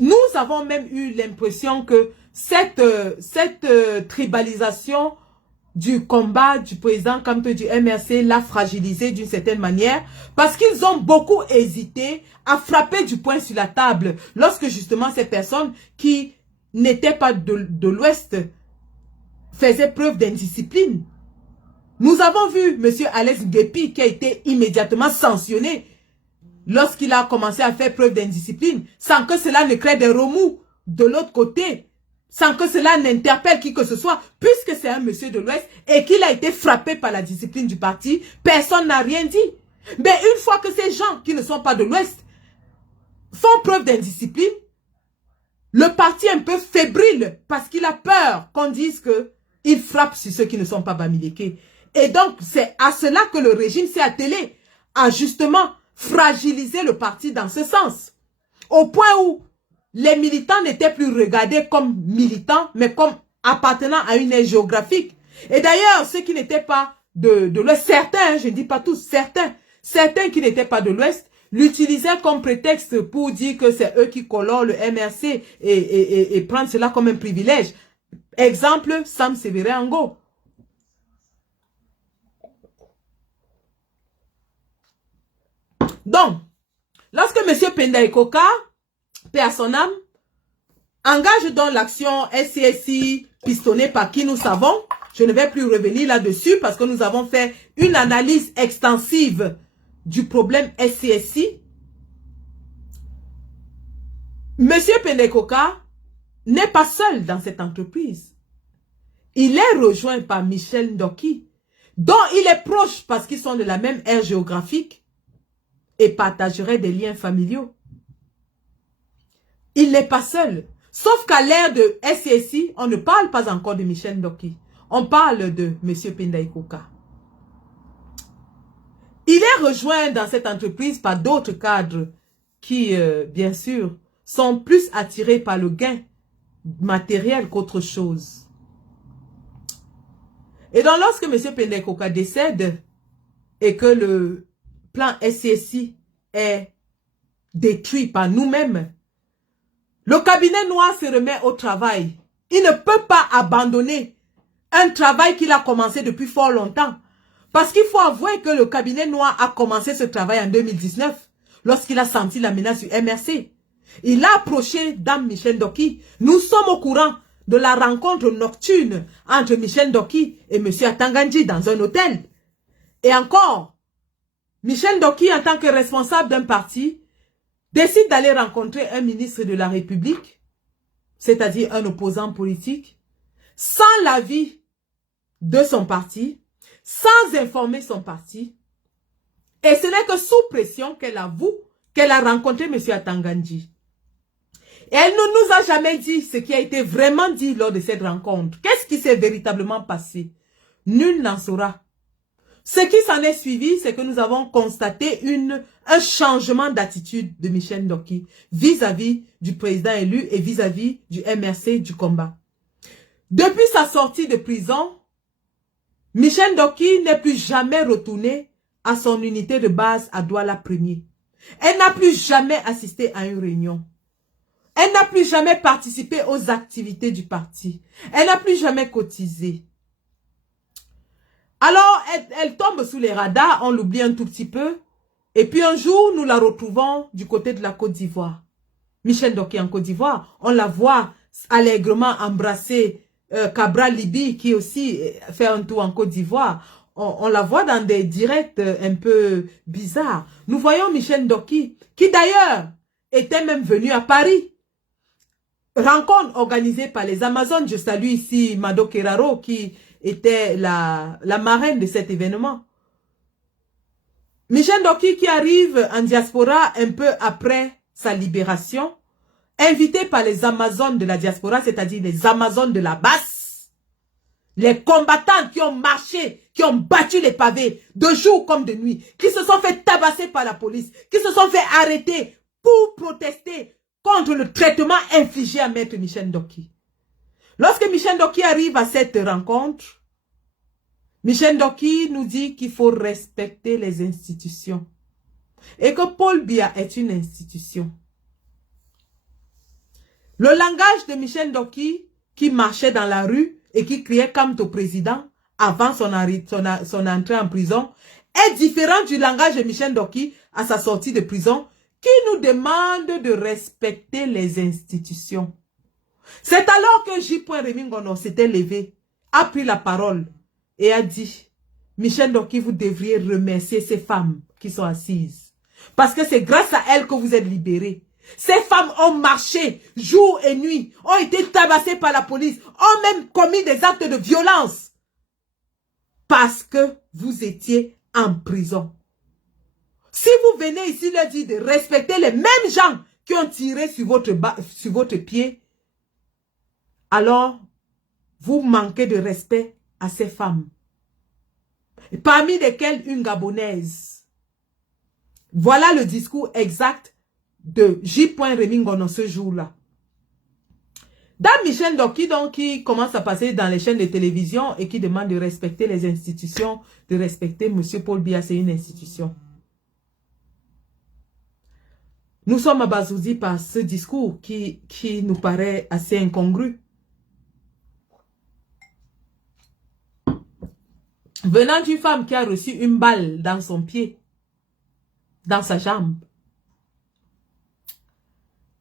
Nous avons même eu l'impression que cette tribalisation du combat du président Kamto du MRC l'a fragilisé d'une certaine manière parce qu'ils ont beaucoup hésité à frapper du poing sur la table lorsque justement ces personnes qui n'étaient pas de l'Ouest faisaient preuve d'indiscipline. Nous avons vu M. Alex Ngepi qui a été immédiatement sanctionné lorsqu'il a commencé à faire preuve d'indiscipline sans que cela ne crée des remous de l'autre côté. Sans que cela n'interpelle qui que ce soit, puisque c'est un monsieur de l'Ouest et qu'il a été frappé par la discipline du parti, personne n'a rien dit. Mais une fois que ces gens qui ne sont pas de l'Ouest font preuve d'indiscipline, le parti est un peu fébrile parce qu'il a peur qu'on dise que il frappe sur ceux qui ne sont pas Bamileke. Et donc, c'est à cela que le régime s'est attelé, à justement fragiliser le parti dans ce sens. Au point où les militants n'étaient plus regardés comme militants, mais comme appartenant à une aire géographique. Et d'ailleurs, ceux qui n'étaient pas de l'Ouest, certains, je ne dis pas tous, certains qui n'étaient pas de l'Ouest, l'utilisaient comme prétexte pour dire que c'est eux qui colorent le MRC et prendre cela comme un privilège. Exemple, Sam Sévérin Ango. Donc, lorsque M. Penda Ekoka, paix à son âme, engage dans l'action SCSI pistonnée par qui nous savons, je ne vais plus revenir là-dessus parce que nous avons fait une analyse extensive du problème SCSI. Monsieur Penda Ekoka n'est pas seul dans cette entreprise. Il est rejoint par Michel Ndoki, dont il est proche parce qu'ils sont de la même aire géographique et partageraient des liens familiaux. Il n'est pas seul. Sauf qu'à l'ère de SCSI, on ne parle pas encore de Michel Ndoki. On parle de M. Penda Ekoka. Il est rejoint dans cette entreprise par d'autres cadres qui, bien sûr, sont plus attirés par le gain matériel qu'autre chose. Et donc, lorsque M. Penda Ekoka décède et que le plan SCSI est détruit par nous-mêmes, le cabinet noir se remet au travail. Il ne peut pas abandonner un travail qu'il a commencé depuis fort longtemps. Parce qu'il faut avouer que le cabinet noir a commencé ce travail en 2019, lorsqu'il a senti la menace du MRC. Il a approché Dame Michel Ndoki. Nous sommes au courant de la rencontre nocturne entre Michel Ndoki et M. Atangandji dans un hôtel. Et encore, Michel Ndoki, en tant que responsable d'un parti, décide d'aller rencontrer un ministre de la République, c'est-à-dire un opposant politique, sans l'avis de son parti, sans informer son parti. Et ce n'est que sous pression qu'elle avoue qu'elle a rencontré M. Atangandji. Et elle ne nous a jamais dit ce qui a été vraiment dit lors de cette rencontre. Qu'est-ce qui s'est véritablement passé? Nul n'en saura. Ce qui s'en est suivi, c'est que nous avons constaté un changement d'attitude de Michel Ndoki vis-à-vis du président élu et vis-à-vis du MRC du combat. Depuis sa sortie de prison, Michel Ndoki n'est plus jamais retourné à son unité de base à Douala 1er. Elle n'a plus jamais assisté à une réunion. Elle n'a plus jamais participé aux activités du parti. Elle n'a plus jamais cotisé. Alors, elle tombe sous les radars, on l'oublie un tout petit peu. Et puis un jour, nous la retrouvons du côté de la Côte d'Ivoire. Michel Ndoki en Côte d'Ivoire, on la voit allègrement embrasser Cabral Libi, qui aussi fait un tour en Côte d'Ivoire. On la voit dans des directs un peu bizarres. Nous voyons Michel Ndoki, qui d'ailleurs était même venu à Paris. Rencontre organisée par les Amazones. Je salue ici Mado Keraro, qui était la marraine de cet événement. Michel Ndoki qui arrive en diaspora un peu après sa libération, invité par les Amazones de la diaspora, c'est-à-dire les Amazones de la basse, les combattants qui ont marché, qui ont battu les pavés de jour comme de nuit, qui se sont fait tabasser par la police, qui se sont fait arrêter pour protester contre le traitement infligé à Maître Michel Ndoki. Lorsque Michel Ndoki arrive à cette rencontre, Michel Ndoki nous dit qu'il faut respecter les institutions et que Paul Biya est une institution. Le langage de Michel Ndoki qui marchait dans la rue et qui criait comme au président avant son entrée en prison est différent du langage de Michel Ndoki à sa sortie de prison qui nous demande de respecter les institutions. C'est alors que J. Remingono s'était levé, a pris la parole et a dit « Michel Ndoki, vous devriez remercier ces femmes qui sont assises. Parce que c'est grâce à elles que vous êtes libérés. Ces femmes ont marché jour et nuit, ont été tabassées par la police, ont même commis des actes de violence. Parce que vous étiez en prison. Si vous venez ici leur dire de respecter les mêmes gens qui ont tiré sur votre pied, alors vous manquez de respect à ces femmes. Et parmi lesquelles une Gabonaise. Voilà le discours exact de J. Remingono ce jour-là. Dame Michel Ndoki, donc, qui commence à passer dans les chaînes de télévision et qui demande de respecter les institutions, de respecter M. Paul Biya, c'est une institution. Nous sommes abasourdis par ce discours qui nous paraît assez incongru. Venant d'une femme qui a reçu une balle dans son pied, dans sa jambe.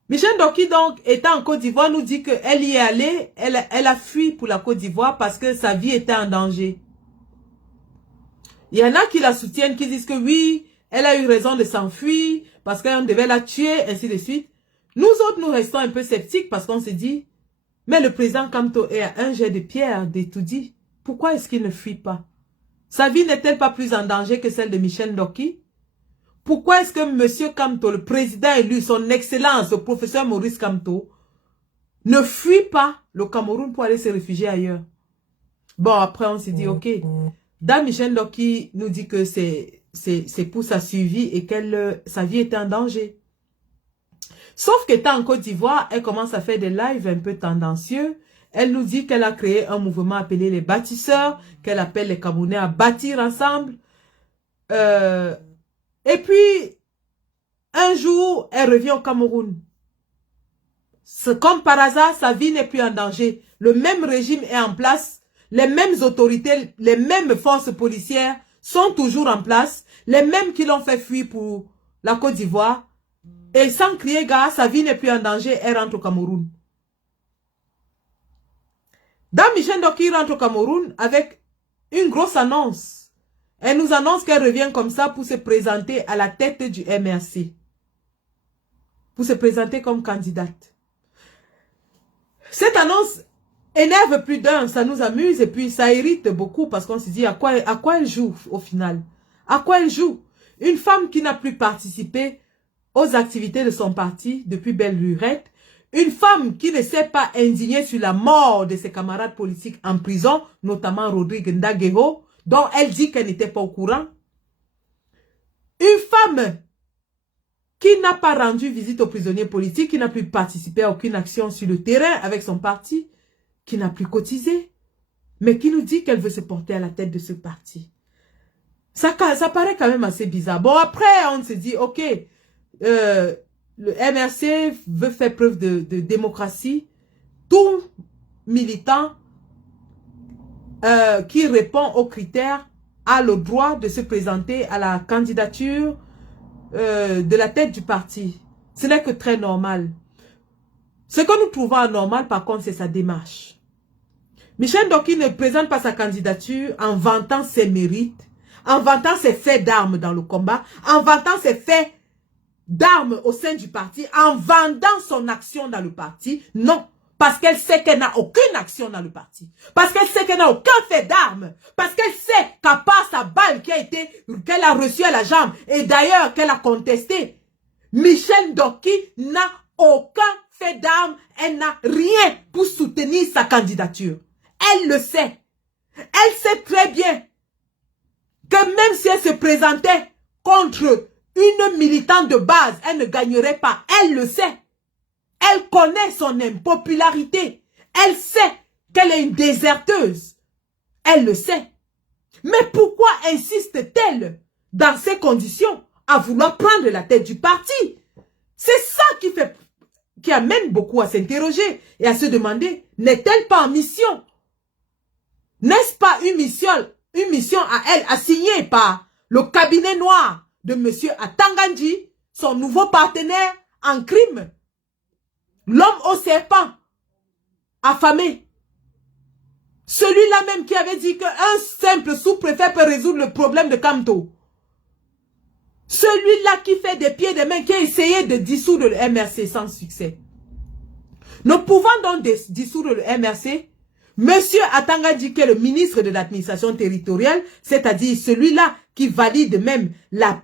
Michel Ndoki, donc, étant en Côte d'Ivoire, nous dit qu'elle y est allée, elle a fui pour la Côte d'Ivoire parce que sa vie était en danger. Il y en a qui la soutiennent, qui disent que oui, elle a eu raison de s'enfuir parce qu'on devait la tuer, ainsi de suite. Nous autres, nous restons un peu sceptiques parce qu'on se dit, mais le président Kamto est à un jet de pierre d'Etoudi. Pourquoi est-ce qu'il ne fuit pas? Sa vie n'est-elle pas plus en danger que celle de Michel Ndoki? Pourquoi est-ce que M. Kamto, le président élu, son excellence, le professeur Maurice Kamto, ne fuit pas le Cameroun pour aller se réfugier ailleurs? Bon, après on s'est dit, ok, Dame Michel Ndoki nous dit que c'est pour sa survie et que sa vie était en danger. Sauf qu'étant en Côte d'Ivoire, elle commence à faire des lives un peu tendancieux. Elle nous dit qu'elle a créé un mouvement appelé les bâtisseurs, qu'elle appelle les Camerounais à bâtir ensemble. Et puis, un jour, elle revient au Cameroun. Comme par hasard, sa vie n'est plus en danger. Le même régime est en place. Les mêmes autorités, les mêmes forces policières sont toujours en place. Les mêmes qui l'ont fait fuir pour la Côte d'Ivoire. Et sans crier gare, sa vie n'est plus en danger. Elle rentre au Cameroun. Dame Michel Ndoki rentre au Cameroun avec une grosse annonce. Elle nous annonce qu'elle revient comme ça pour se présenter à la tête du MRC. Pour se présenter comme candidate. Cette annonce énerve plus d'un, ça nous amuse et puis ça irrite beaucoup parce qu'on se dit à quoi elle joue au final. À quoi elle joue? Une femme qui n'a plus participé aux activités de son parti depuis belle lurette. Une femme qui ne s'est pas indignée sur la mort de ses camarades politiques en prison, notamment Rodrigue Ndagueho, dont elle dit qu'elle n'était pas au courant. Une femme qui n'a pas rendu visite aux prisonniers politiques, qui n'a plus participé à aucune action sur le terrain avec son parti, qui n'a plus cotisé, mais qui nous dit qu'elle veut se porter à la tête de ce parti. Ça paraît quand même assez bizarre. Bon, après, on se dit, ok, le MRC veut faire preuve de démocratie. Tout militant qui répond aux critères a le droit de se présenter à la candidature de la tête du parti. Ce n'est que très normal. Ce que nous trouvons anormal, par contre, c'est sa démarche. Michel Ndoki ne présente pas sa candidature en vantant ses mérites, en vantant ses faits d'armes dans le combat, en vantant ses faits d'armes au sein du parti, en vendant son action dans le parti. Non, parce qu'elle sait qu'elle n'a aucune action dans le parti. Parce qu'elle sait qu'elle n'a aucun fait d'armes. Parce qu'elle sait qu'à part sa balle qu'elle a reçue à la jambe, et d'ailleurs qu'elle a contesté, Michel Ndoki n'a aucun fait d'armes. Elle n'a rien pour soutenir sa candidature. Elle le sait. Elle sait très bien que même si elle se présentait contre une militante de base, elle ne gagnerait pas. Elle le sait. Elle connaît son impopularité. Elle sait qu'elle est une déserteuse. Elle le sait. Mais pourquoi insiste-t-elle dans ces conditions à vouloir prendre la tête du parti? C'est ça qui amène beaucoup à s'interroger et à se demander, n'est-elle pas en mission? N'est-ce pas une mission à elle assignée par le cabinet noir de M. Atangandji, son nouveau partenaire en crime? L'homme au serpent, affamé. Celui-là même qui avait dit qu'un simple sous-préfet peut résoudre le problème de Kamto. Celui-là qui fait des pieds et des mains, qui a essayé de dissoudre le MRC sans succès. Nous pouvons donc dissoudre le MRC. Monsieur Atangandji, qui est le ministre de l'administration territoriale, c'est-à-dire celui-là qui valide même la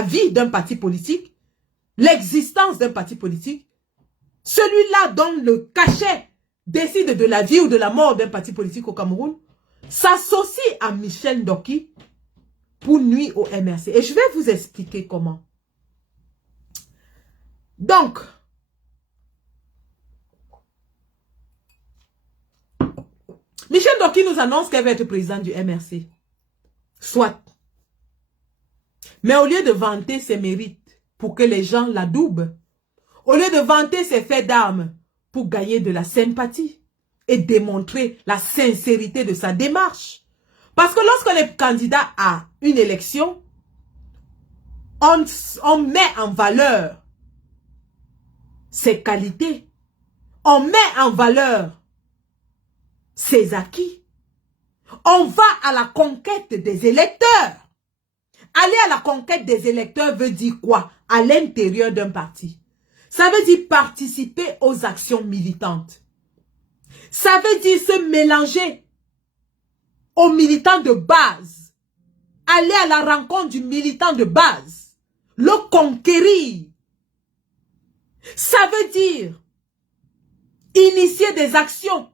vie d'un parti politique, l'existence d'un parti politique, celui-là donne le cachet décide de la vie ou de la mort d'un parti politique au Cameroun, s'associe à Michel Ndoki pour nuire au MRC. Et je vais vous expliquer comment. Donc, Michel Ndoki nous annonce qu'elle va être présidente du MRC. Soit. Mais au lieu de vanter ses mérites pour que les gens l'adoubent, au lieu de vanter ses faits d'armes pour gagner de la sympathie et démontrer la sincérité de sa démarche. Parce que lorsqu'on est candidat à une élection, on met en valeur ses qualités, on met en valeur ses acquis. On va à la conquête des électeurs. Aller à la conquête des électeurs veut dire quoi? À l'intérieur d'un parti. Ça veut dire participer aux actions militantes. Ça veut dire se mélanger aux militants de base. Aller à la rencontre du militant de base. Le conquérir. Ça veut dire initier des actions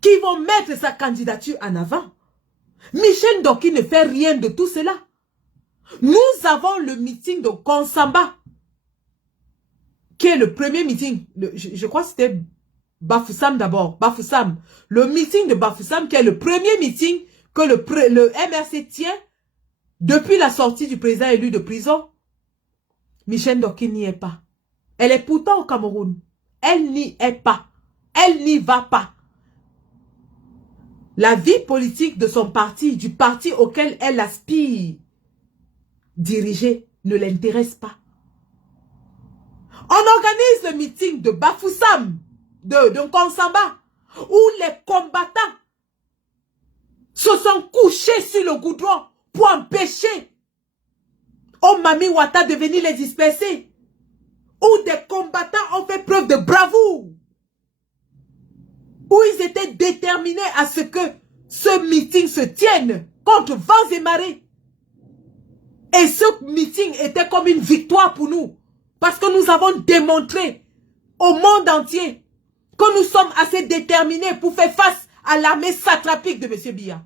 qui vont mettre sa candidature en avant. Michel Ndoki ne fait rien de tout cela. Nous avons le meeting de Konsamba, qui est le premier meeting, je crois que c'était Bafoussam d'abord, Bafoussam. Le meeting de Bafoussam, qui est le premier meeting que le MRC tient depuis la sortie du président élu de prison. Michel Ndoki n'y est pas. Elle est pourtant au Cameroun. Elle n'y est pas. Elle n'y va pas. La vie politique de son parti, du parti auquel elle aspire diriger, ne l'intéresse pas. On organise le meeting de Bafoussam, de Konsamba, où les combattants se sont couchés sur le goudron pour empêcher Mami Ouatta de venir les disperser. Où des combattants ont fait preuve de bravoure. Où ils étaient déterminés à ce que ce meeting se tienne contre vents et marées. Et ce meeting était comme une victoire pour nous. Parce que nous avons démontré au monde entier que nous sommes assez déterminés pour faire face à l'armée satrapique de M. Biya.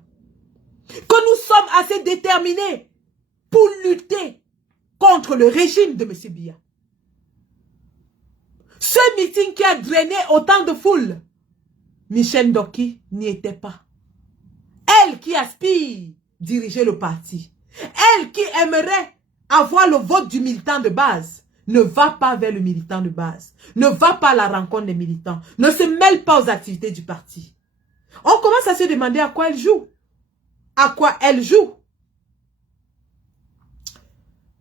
Que nous sommes assez déterminés pour lutter contre le régime de M. Biya. Ce meeting qui a drainé autant de foule, Michel Ndoki n'y était pas. Elle qui aspire diriger le parti, elle qui aimerait avoir le vote du militant de base, ne va pas vers le militant de base, ne va pas à la rencontre des militants, ne se mêle pas aux activités du parti. On commence à se demander à quoi elle joue. À quoi elle joue.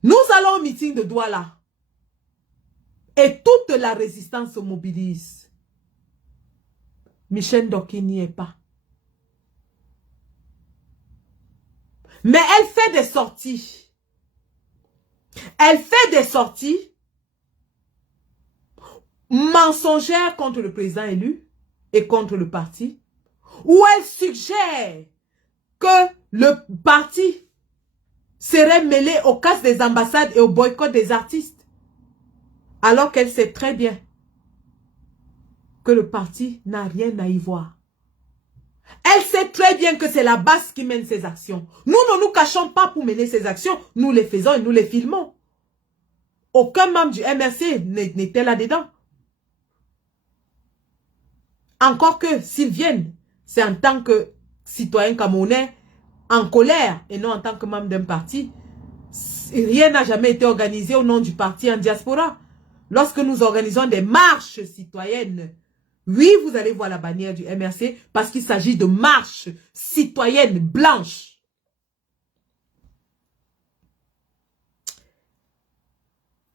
Nous allons au meeting de Douala. Et toute la résistance se mobilise. Michel Ndoki n'y est pas. Mais elle fait des sorties. Elle fait des sorties mensongères contre le président élu et contre le parti, où elle suggère que le parti serait mêlé au casse des ambassades et au boycott des artistes. Alors qu'elle sait très bien que le parti n'a rien à y voir. Elle sait très bien que c'est la base qui mène ses actions. Nous ne nous cachons pas pour mener ces actions. Nous les faisons et nous les filmons. Aucun membre du MRC n'était là-dedans. Encore que s'ils viennent, c'est en tant que citoyen camerounais en colère et non en tant que membre d'un parti. Rien n'a jamais été organisé au nom du parti en diaspora. Lorsque nous organisons des marches citoyennes, oui, vous allez voir la bannière du MRC parce qu'il s'agit de marches citoyennes blanches.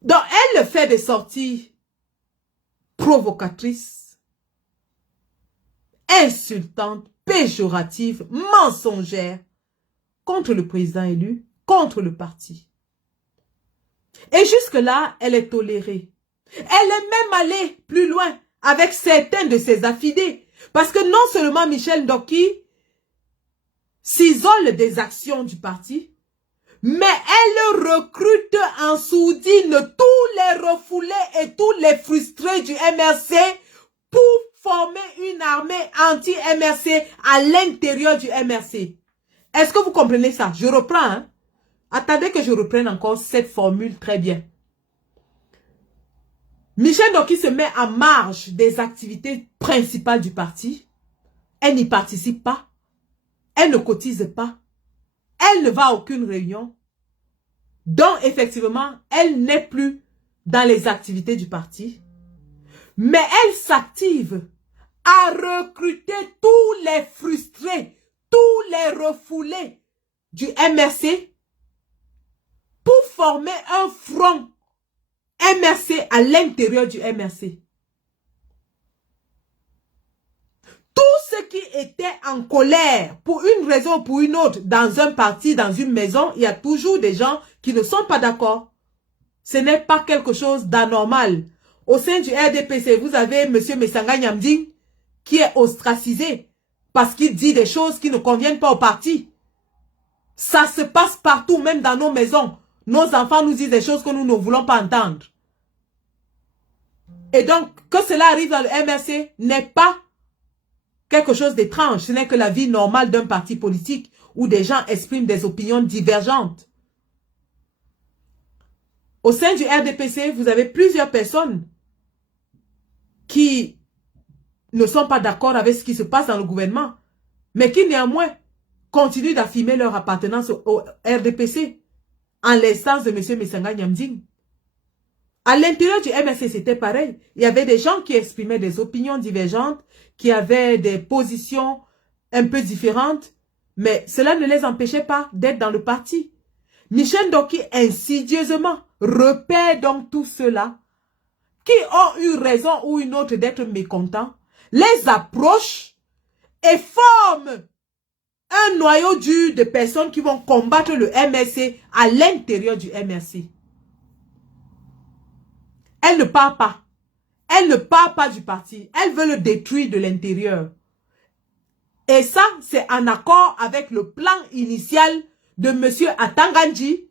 Donc, elle fait des sorties provocatrices, insultantes, péjoratives, mensongères contre le président élu, contre le parti. Et jusque-là, elle est tolérée. Elle est même allée plus loin avec certains de ses affidés. Parce que non seulement Michel Ndoki s'isole des actions du parti, mais elle recrute en sourdine tous les refoulés et tous les frustrés du MRC armée anti-MRC à l'intérieur du MRC. Est-ce que vous comprenez ça? Je reprends. Hein? Attendez que je reprenne encore cette formule très bien. Michel Ndoki se met en marge des activités principales du parti. Elle n'y participe pas. Elle ne cotise pas. Elle ne va à aucune réunion. Donc, effectivement, elle n'est plus dans les activités du parti. Mais elle s'active à recruter tous les frustrés, tous les refoulés du MRC pour former un front MRC à l'intérieur du MRC. Tous ceux qui étaient en colère pour une raison ou pour une autre dans un parti, dans une maison, il y a toujours des gens qui ne sont pas d'accord. Ce n'est pas quelque chose d'anormal. Au sein du RDPC, vous avez M. Messanga Nyamding qui est ostracisé parce qu'il dit des choses qui ne conviennent pas au parti. Ça se passe partout, même dans nos maisons. Nos enfants nous disent des choses que nous ne voulons pas entendre. Et donc, que cela arrive dans le MRC n'est pas quelque chose d'étrange. Ce n'est que la vie normale d'un parti politique où des gens expriment des opinions divergentes. Au sein du RDPC, vous avez plusieurs personnes qui ne sont pas d'accord avec ce qui se passe dans le gouvernement, mais qui néanmoins continuent d'affirmer leur appartenance au RDPC, en l'instance de M. Messanga Nyamding. À l'intérieur du MRC, c'était pareil. Il y avait des gens qui exprimaient des opinions divergentes, qui avaient des positions un peu différentes, mais cela ne les empêchait pas d'être dans le parti. Michel Ndoki, insidieusement, repère donc tout cela qui ont eu raison ou une autre d'être mécontents, les approche et forme un noyau dur de personnes qui vont combattre le MRC à l'intérieur du MRC. Elle ne part pas. Elle ne part pas du parti. Elle veut le détruire de l'intérieur. Et ça, c'est en accord avec le plan initial de M. Atangandji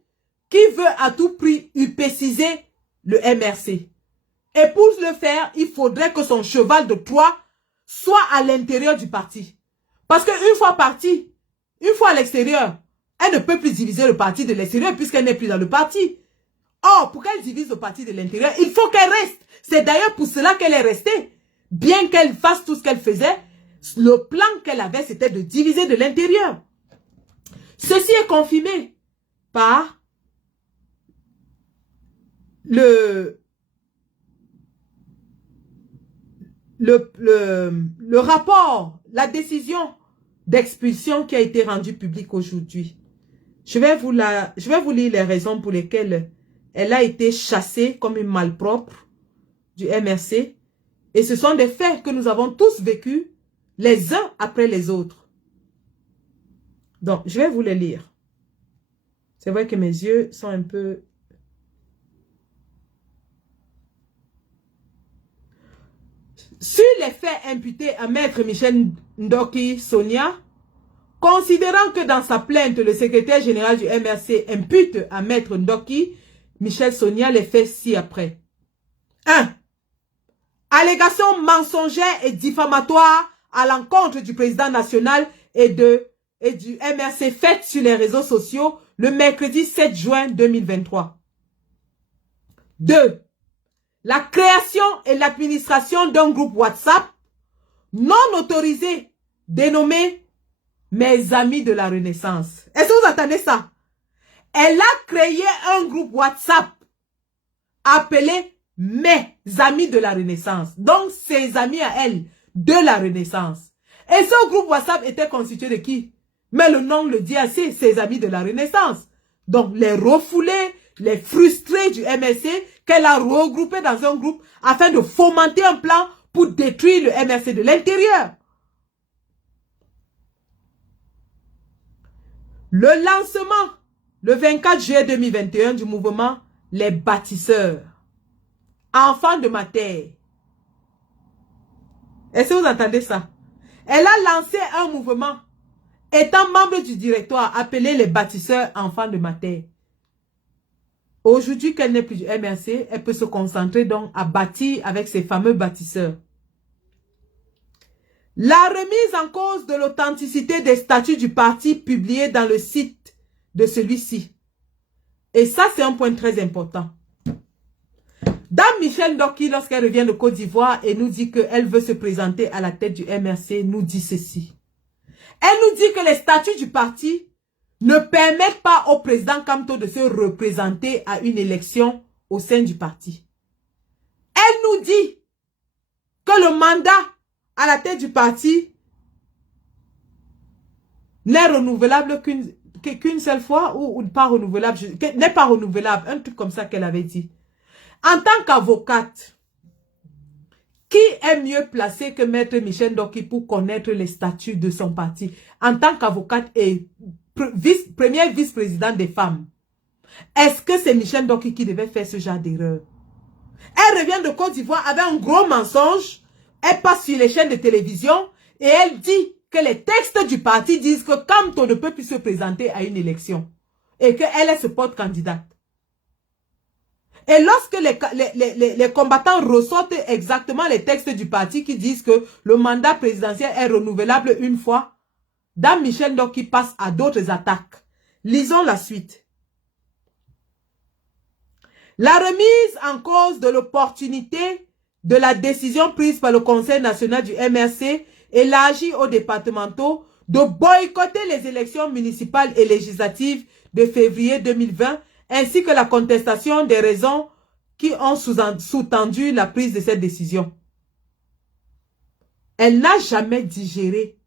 qui veut à tout prix upéciser le MRC. Et pour le faire, il faudrait que son cheval de Troie soit à l'intérieur du parti. Parce qu'une fois partie, une fois à l'extérieur, elle ne peut plus diviser le parti de l'extérieur puisqu'elle n'est plus dans le parti. Or, pour qu'elle divise le parti de l'intérieur, il faut qu'elle reste. C'est d'ailleurs pour cela qu'elle est restée. Bien qu'elle fasse tout ce qu'elle faisait, le plan qu'elle avait, c'était de diviser de l'intérieur. Ceci est confirmé par le rapport, la décision d'expulsion qui a été rendue publique aujourd'hui. Je vais vous lire les raisons pour lesquelles elle a été chassée comme une malpropre du MRC. Et ce sont des faits que nous avons tous vécus les uns après les autres. Donc, je vais vous les lire. C'est vrai que mes yeux sont un peu... Sur les faits imputés à Maître Michel Ndoki Sonia, considérant que dans sa plainte, le secrétaire général du MRC impute à Maître Ndoki Michel Sonia les faits ci-après. 1. Allégation mensongère et diffamatoire à l'encontre du président national et du MRC faite sur les réseaux sociaux le mercredi 7 juin 2023. 2. La création et l'administration d'un groupe WhatsApp non autorisé dénommé « Mes amis de la Renaissance ». Est-ce que vous entendez ça? Elle a créé un groupe WhatsApp appelé « Mes amis de la Renaissance ». Donc, ses amis à elle de la Renaissance. Et ce groupe WhatsApp était constitué de qui? Mais le nom le dit assez, ses amis de la Renaissance. Donc, les refoulés, les frustrés du MRC qu'elle a regroupés dans un groupe afin de fomenter un plan pour détruire le MRC de l'intérieur. Le lancement, le 24 juillet 2021, du mouvement Les Bâtisseurs, enfants de ma terre. Est-ce que vous entendez ça? Elle a lancé un mouvement étant membre du directoire appelé Les Bâtisseurs, enfants de ma terre. Aujourd'hui qu'elle n'est plus du MRC, elle peut se concentrer donc à bâtir avec ses fameux bâtisseurs. La remise en cause de l'authenticité des statuts du parti publiés dans le site de celui-ci. Et ça, c'est un point très important. Dame Michelle Ndoki, lorsqu'elle revient de Côte d'Ivoire et nous dit qu'elle veut se présenter à la tête du MRC, nous dit ceci. Elle nous dit que les statuts du parti ne permettent pas au président Kamto de se représenter à une élection au sein du parti. Elle nous dit que le mandat à la tête du parti n'est renouvelable qu'une seule fois ou pas renouvelable, n'est pas renouvelable, un truc comme ça qu'elle avait dit. En tant qu'avocate, qui est mieux placé que Maître Michel Ndoki pour connaître les statuts de son parti en tant qu'avocate et première vice-présidente des femmes? Est-ce que c'est Michel Ndoki qui devait faire ce genre d'erreur? Elle revient de Côte d'Ivoire avec un gros mensonge. Elle passe sur les chaînes de télévision et elle dit que les textes du parti disent que Kamto ne peut plus se présenter à une élection et qu'elle est ce porte candidate. Et lorsque les combattants ressortent exactement les textes du parti qui disent que le mandat présidentiel est renouvelable une fois, Dame Michel Ndoki passe à d'autres attaques. Lisons la suite. La remise en cause de l'opportunité de la décision prise par le Conseil national du MRC élargie aux départementaux de boycotter les élections municipales et législatives de février 2020 ainsi que la contestation des raisons qui ont sous-tendu la prise de cette décision. Elle n'a jamais digéré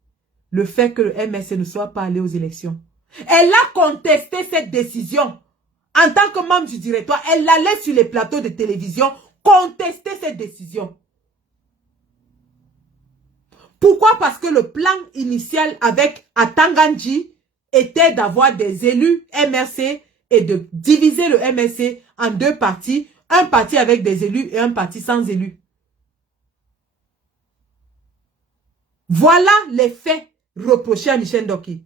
le fait que le MRC ne soit pas allé aux élections. Elle a contesté cette décision. En tant que membre du directoire, elle allait sur les plateaux de télévision contester cette décision. Pourquoi? Parce que le plan initial avec Atanganji était d'avoir des élus MRC et de diviser le MRC en deux partis, un parti avec des élus et un parti sans élus. Voilà les faits reprochés à Michel Ndoki.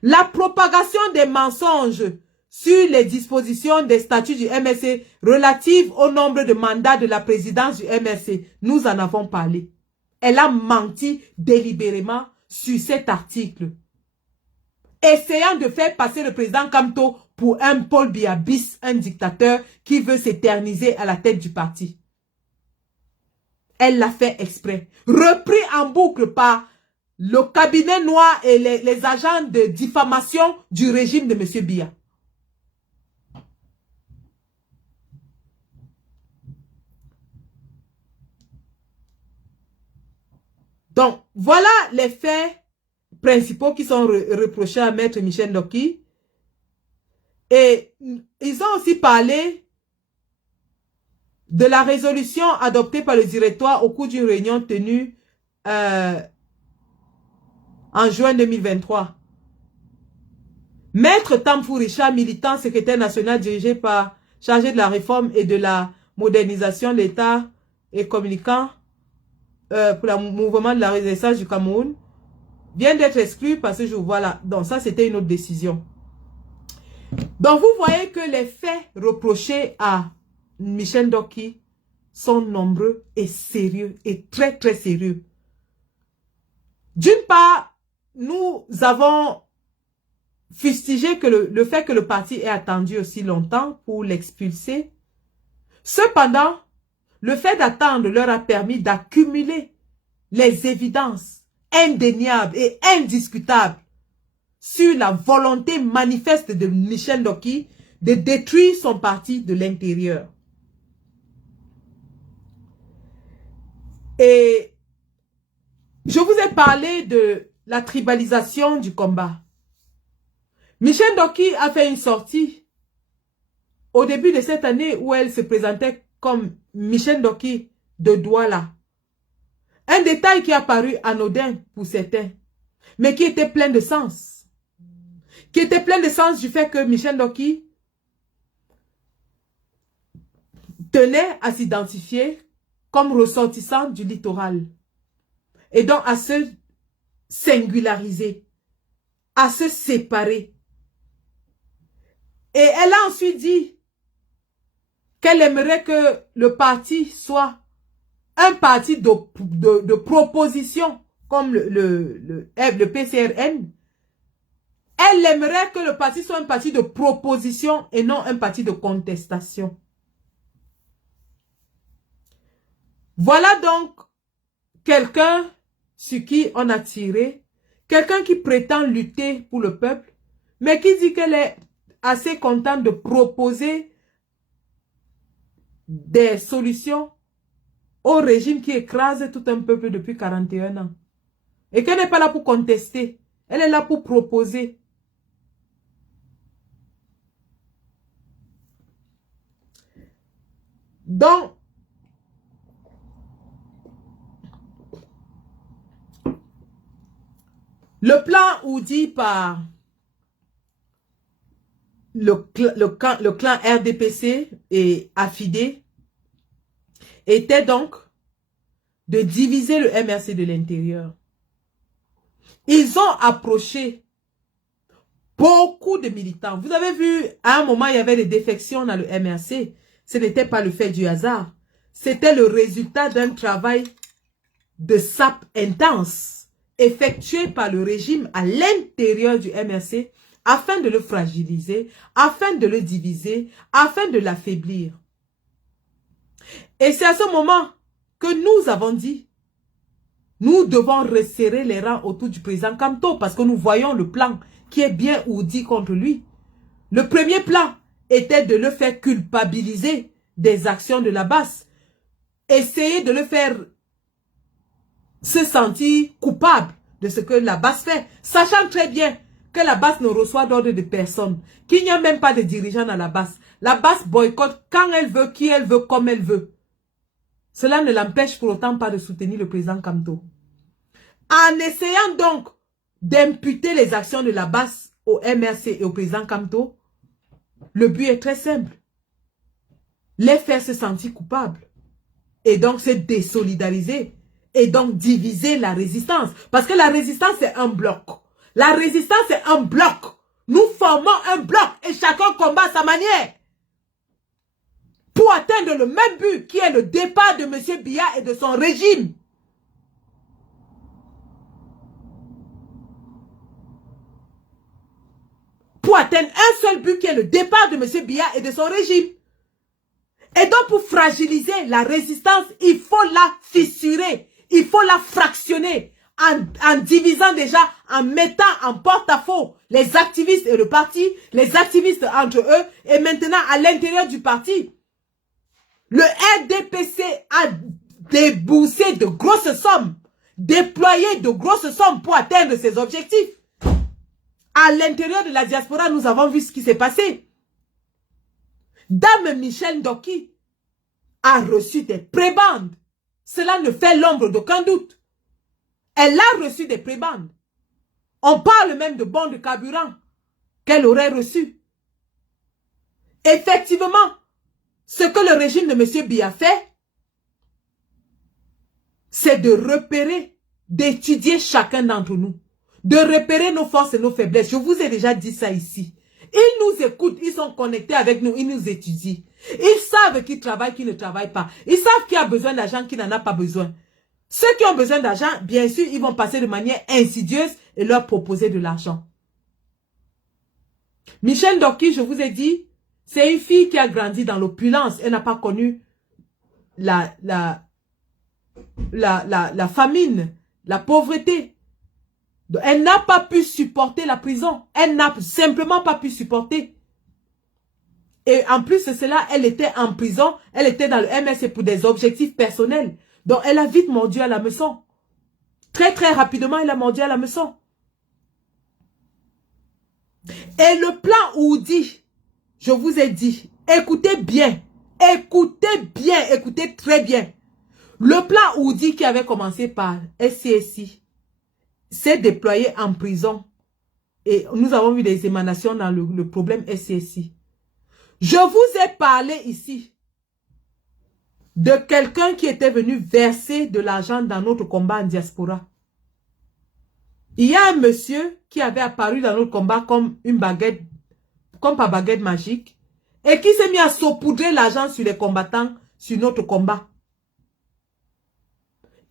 La propagation des mensonges sur les dispositions des statuts du MRC relatives au nombre de mandats de la présidence du MRC. Nous en avons parlé. Elle a menti délibérément sur cet article, essayant de faire passer le président Kamto pour un Paul Biya bis, un dictateur qui veut s'éterniser à la tête du parti. Elle l'a fait exprès. Repris en boucle par le cabinet noir et les agents de diffamation du régime de M. Biya. Donc, voilà les faits principaux qui sont reprochés à Maître Michel Ndoki. Et ils ont aussi parlé de la résolution adoptée par le directoire au cours d'une réunion tenue en juin 2023. Maître Tamfou Richard, militant secrétaire national chargé de la réforme et de la modernisation de l'État et communicant pour le mouvement de la résistance du Cameroun, vient d'être exclu parce que voilà. Donc ça, c'était une autre décision. Donc vous voyez que les faits reprochés à Michel Ndoki sont nombreux et sérieux et très très sérieux. D'une part, nous avons fustigé que le fait que le parti ait attendu aussi longtemps pour l'expulser. Cependant, le fait d'attendre leur a permis d'accumuler les évidences indéniables et indiscutables sur la volonté manifeste de Michel Ndoki de détruire son parti de l'intérieur. Et je vous ai parlé de la tribalisation du combat. Michel Ndoki a fait une sortie au début de cette année où elle se présentait comme Michel Ndoki de Douala. Un détail qui a paru anodin pour certains, mais qui était plein de sens. Qui était plein de sens du fait que Michel Ndoki tenait à s'identifier comme ressortissant du littoral. Et donc à se singulariser, à se séparer. Et elle a ensuite dit qu'elle aimerait que le parti soit un parti de proposition, comme le PCRN, elle aimerait que le parti soit un parti de proposition et non un parti de contestation. Voilà donc quelqu'un sur qui on a tiré, quelqu'un qui prétend lutter pour le peuple, mais qui dit qu'elle est assez contente de proposer des solutions au régime qui écrase tout un peuple depuis 41 ans. Et qu'elle n'est pas là pour contester, elle est là pour proposer. Donc, le plan oudi par le clan RDPC et AFIDE était donc de diviser le MRC de l'intérieur. Ils ont approché beaucoup de militants. Vous avez vu, à un moment, il y avait des défections dans le MRC. Ce n'était pas le fait du hasard. C'était le résultat d'un travail de sape intense effectué par le régime à l'intérieur du MRC afin de le fragiliser, afin de le diviser, afin de l'affaiblir. Et c'est à ce moment que nous avons dit, nous devons resserrer les rangs autour du président Kamto parce que nous voyons le plan qui est bien oudi contre lui. Le premier plan était de le faire culpabiliser des actions de la base. Essayer de le faire se sentir coupable de ce que la base fait, sachant très bien que la base ne reçoit d'ordre de personne, qu'il n'y a même pas de dirigeant dans la base. La base boycotte quand elle veut, qui elle veut, comme elle veut. Cela ne l'empêche pour autant pas de soutenir le président Kamto. En essayant donc d'imputer les actions de la base au MRC et au président Kamto, le but est très simple. Les faire se sentir coupables. Et donc se désolidariser. Et donc diviser la résistance. Parce que la résistance c'est un bloc. La résistance c'est un bloc. Nous formons un bloc et chacun combat à sa manière. Pour atteindre le même but qui est le départ de M. Biya et de son régime. Pour atteindre un seul but qui est le départ de M. Biya et de son régime. Et donc pour fragiliser la résistance, il faut la fissurer, il faut la fractionner en divisant déjà, en mettant en porte-à-faux les activistes et le parti, les activistes entre eux et maintenant à l'intérieur du parti. Le RDPC a déboursé de grosses sommes, déployé de grosses sommes pour atteindre ses objectifs. À l'intérieur de la diaspora, nous avons vu ce qui s'est passé. Dame Michel Ndoki a reçu des prébendes. Cela ne fait l'ombre d'aucun doute. Elle a reçu des prébendes. On parle même de bons de carburant qu'elle aurait reçu. Effectivement, ce que le régime de M. Biya fait, c'est de repérer, d'étudier chacun d'entre nous, de repérer nos forces et nos faiblesses. Je vous ai déjà dit ça ici. Ils nous écoutent, ils sont connectés avec nous, ils nous étudient. Ils savent qui travaille, qui ne travaille pas. Ils savent qui a besoin d'argent, qui n'en a pas besoin. Ceux qui ont besoin d'argent, bien sûr, ils vont passer de manière insidieuse et leur proposer de l'argent. Michel Ndoki, je vous ai dit, c'est une fille qui a grandi dans l'opulence. Elle n'a pas connu la famine, la pauvreté. Elle n'a pas pu supporter la prison. Elle n'a simplement pas pu supporter. Et en plus de cela, elle était en prison. Elle était dans le MRC pour des objectifs personnels. Donc, elle a vite mordu à l'hameçon. Très, très rapidement, elle a mordu à l'hameçon. Et le plan oudi, je vous ai dit, écoutez bien, écoutez très bien. Le plan oudi qui avait commencé par SCSI, s'est déployé en prison. Et nous avons vu des émanations dans le problème SCSI. Je vous ai parlé ici de quelqu'un qui était venu verser de l'argent dans notre combat en diaspora. Il y a un monsieur qui avait apparu dans notre combat comme une baguette, comme par baguette magique, et qui s'est mis à saupoudrer l'argent sur les combattants sur notre combat.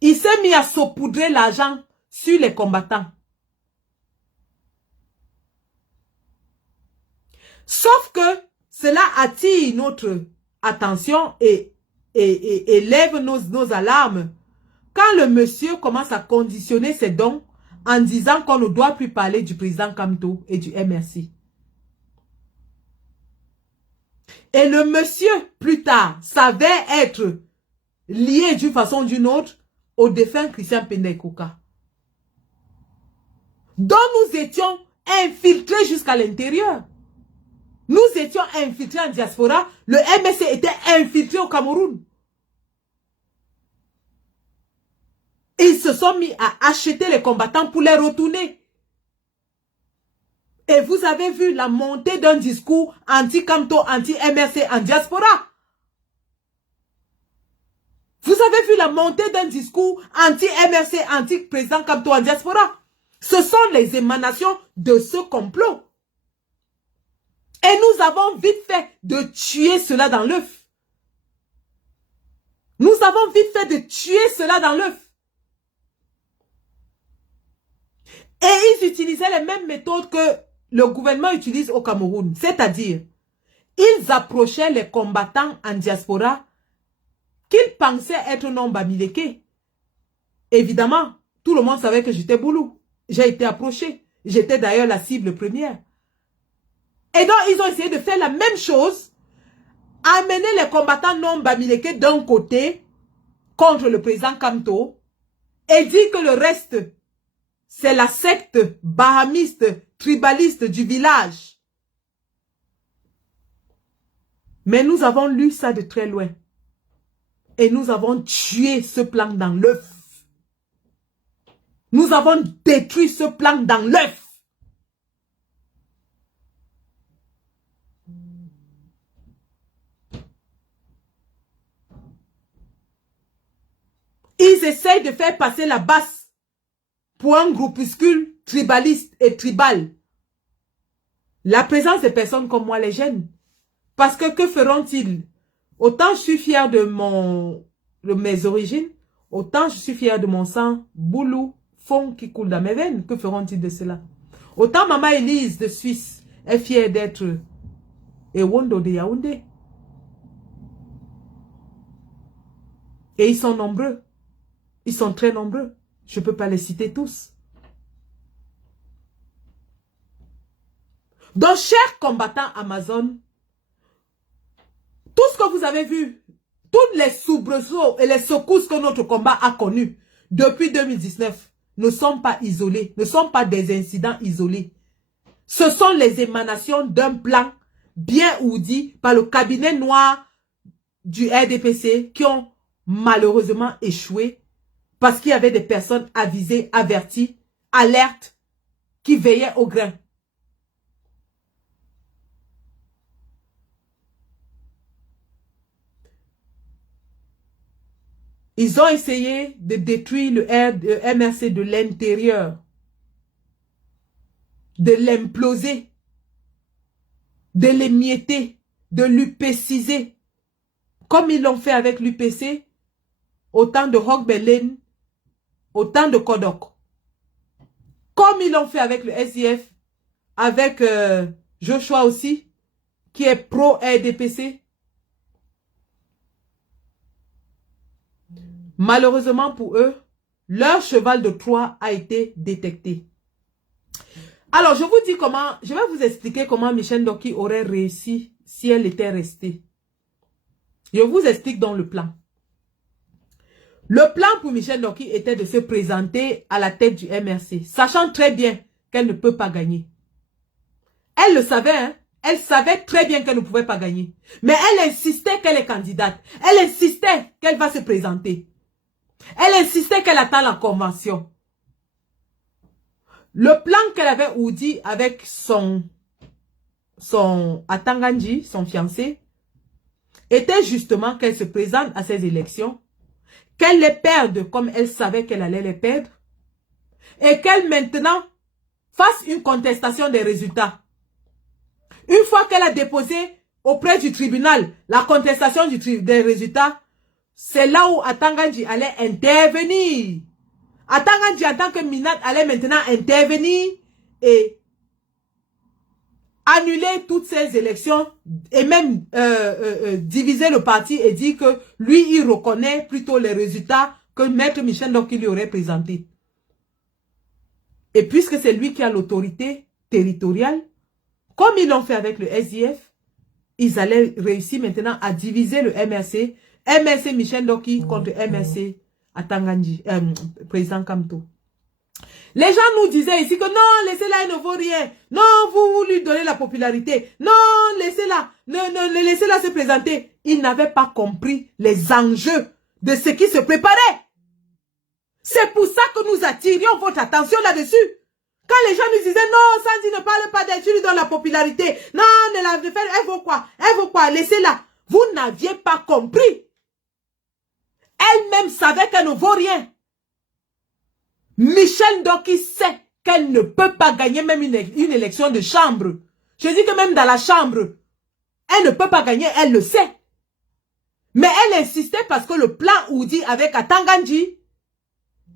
Il s'est mis à saupoudrer l'argent sur les combattants. Sauf que cela attire notre attention et lève nos alarmes quand le monsieur commence à conditionner ses dons en disant qu'on ne doit plus parler du président Kamto et du MRC. Et le monsieur, plus tard, savait être lié d'une façon ou d'une autre au défunt Christian Pendai-Koka, dont nous étions infiltrés jusqu'à l'intérieur. Nous étions infiltrés en diaspora. Le MSC était infiltré au Cameroun. Ils se sont mis à acheter les combattants pour les retourner. Et vous avez vu la montée d'un discours anti-Kamto, anti-MRC en diaspora. Vous avez vu la montée d'un discours anti-MRC, anti-président Kamto en diaspora. Ce sont les émanations de ce complot. Et nous avons vite fait de tuer cela dans l'œuf. Nous avons vite fait de tuer cela dans l'œuf. Et ils utilisaient les mêmes méthodes que le gouvernement utilise au Cameroun. C'est-à-dire, ils approchaient les combattants en diaspora qu'ils pensaient être non bamileke. Évidemment, tout le monde savait que j'étais boulou. J'ai été approché. J'étais d'ailleurs la cible première. Et donc, ils ont essayé de faire la même chose, amener les combattants non bamileke d'un côté contre le président Kamto et dire que le reste, c'est la secte bahamiste, tribaliste du village. Mais nous avons lu ça de très loin. Et nous avons tué ce plan dans l'œuf. Nous avons détruit ce plan dans l'œuf. Ils essayent de faire passer la basse pour un groupuscule tribaliste et tribal. La présence des personnes comme moi les gêne. Parce que feront-ils? Autant je suis fier de mes origines, autant je suis fier de mon sang, boulou, fond qui coule dans mes veines. Que feront-ils de cela? Autant maman Élise de Suisse est fière d'être Ewondo de Yaoundé. Et ils sont nombreux. Ils sont très nombreux. Je ne peux pas les citer tous. Donc, chers combattants Amazon, tout ce que vous avez vu, tous les soubresauts et les secousses que notre combat a connus depuis 2019 ne sont pas isolés, ne sont pas des incidents isolés. Ce sont les émanations d'un plan bien ourdi par le cabinet noir du RDPC qui ont malheureusement échoué parce qu'il y avait des personnes avisées, averties, alertes, qui veillaient au grain. Ils ont essayé de détruire le MRC de l'intérieur, de l'imploser, de l'émietter, de l'UPCiser, comme ils l'ont fait avec l'UPC, autant de Roch Belen, autant de Kodok. Comme ils l'ont fait avec le SIF, avec Joshua aussi, qui est pro-RDPC. Malheureusement pour eux, leur cheval de Troie a été détecté. Alors, je vous dis comment, je vais vous expliquer comment Michel Ndoki aurait réussi si elle était restée. Je vous explique dans le plan. Le plan pour Michel Ndoki était de se présenter à la tête du MRC, sachant très bien qu'elle ne peut pas gagner. Elle le savait, hein? Elle savait très bien qu'elle ne pouvait pas gagner. Mais elle insistait qu'elle est candidate. Elle insistait qu'elle va se présenter. Elle insistait qu'elle attend la convention. Le plan qu'elle avait ourdi avec son Atanganji, son fiancé, était justement qu'elle se présente à ces élections, qu'elle les perde comme elle savait qu'elle allait les perdre, et qu'elle maintenant fasse une contestation des résultats. Une fois qu'elle a déposé auprès du tribunal la contestation des résultats, c'est là où Atanganji allait intervenir Atangandji, en tant que Minat, allait maintenant intervenir et annuler toutes ces élections et même diviser le parti et dire que lui, il reconnaît plutôt les résultats que Maître Michel Ndoki lui aurait présenté. Et puisque c'est lui qui a l'autorité territoriale, comme ils l'ont fait avec le SDF, ils allaient réussir maintenant à diviser le MRC, MRC Michel Ndoki contre MRC Atangandji, président Kamto. Les gens nous disaient ici que non, laissez-la, elle ne vaut rien. Non, vous lui donnez la popularité. Non, laissez-la, ne laissez-la se présenter. Ils n'avaient pas compris les enjeux de ce qui se préparait. C'est pour ça que nous attirions votre attention là-dessus. Quand les gens nous disaient non, Sandy ne parle pas d'elle, tu lui donnes la popularité. Non, ne la fait, elle vaut quoi? Elle vaut quoi? Laissez-la. Vous n'aviez pas compris. Elle-même savait qu'elle ne vaut rien. Michel Ndoki sait qu'elle ne peut pas gagner même une élection de chambre. Je dis que même dans la chambre, elle ne peut pas gagner, elle le sait. Mais elle insistait parce que le plan Oudi avec Atangandji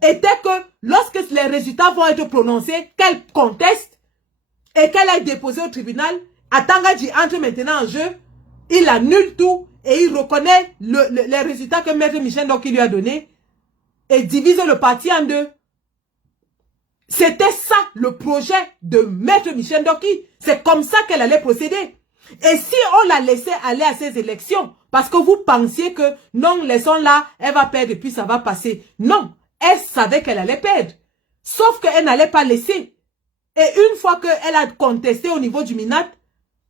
était que lorsque les résultats vont être prononcés, qu'elle conteste et qu'elle aille déposer au tribunal, Atangandji entre maintenant en jeu, il annule tout et il reconnaît les résultats que Maître Michel Ndoki lui a donnés et divise le parti en deux. C'était ça le projet de Maître Michel Ndoki. C'est comme ça qu'elle allait procéder. Et si on la laissait aller à ces élections, parce que vous pensiez que non, laissons-la, elle va perdre et puis ça va passer. Non, elle savait qu'elle allait perdre. Sauf qu'elle n'allait pas laisser. Et une fois qu'elle a contesté au niveau du Minat,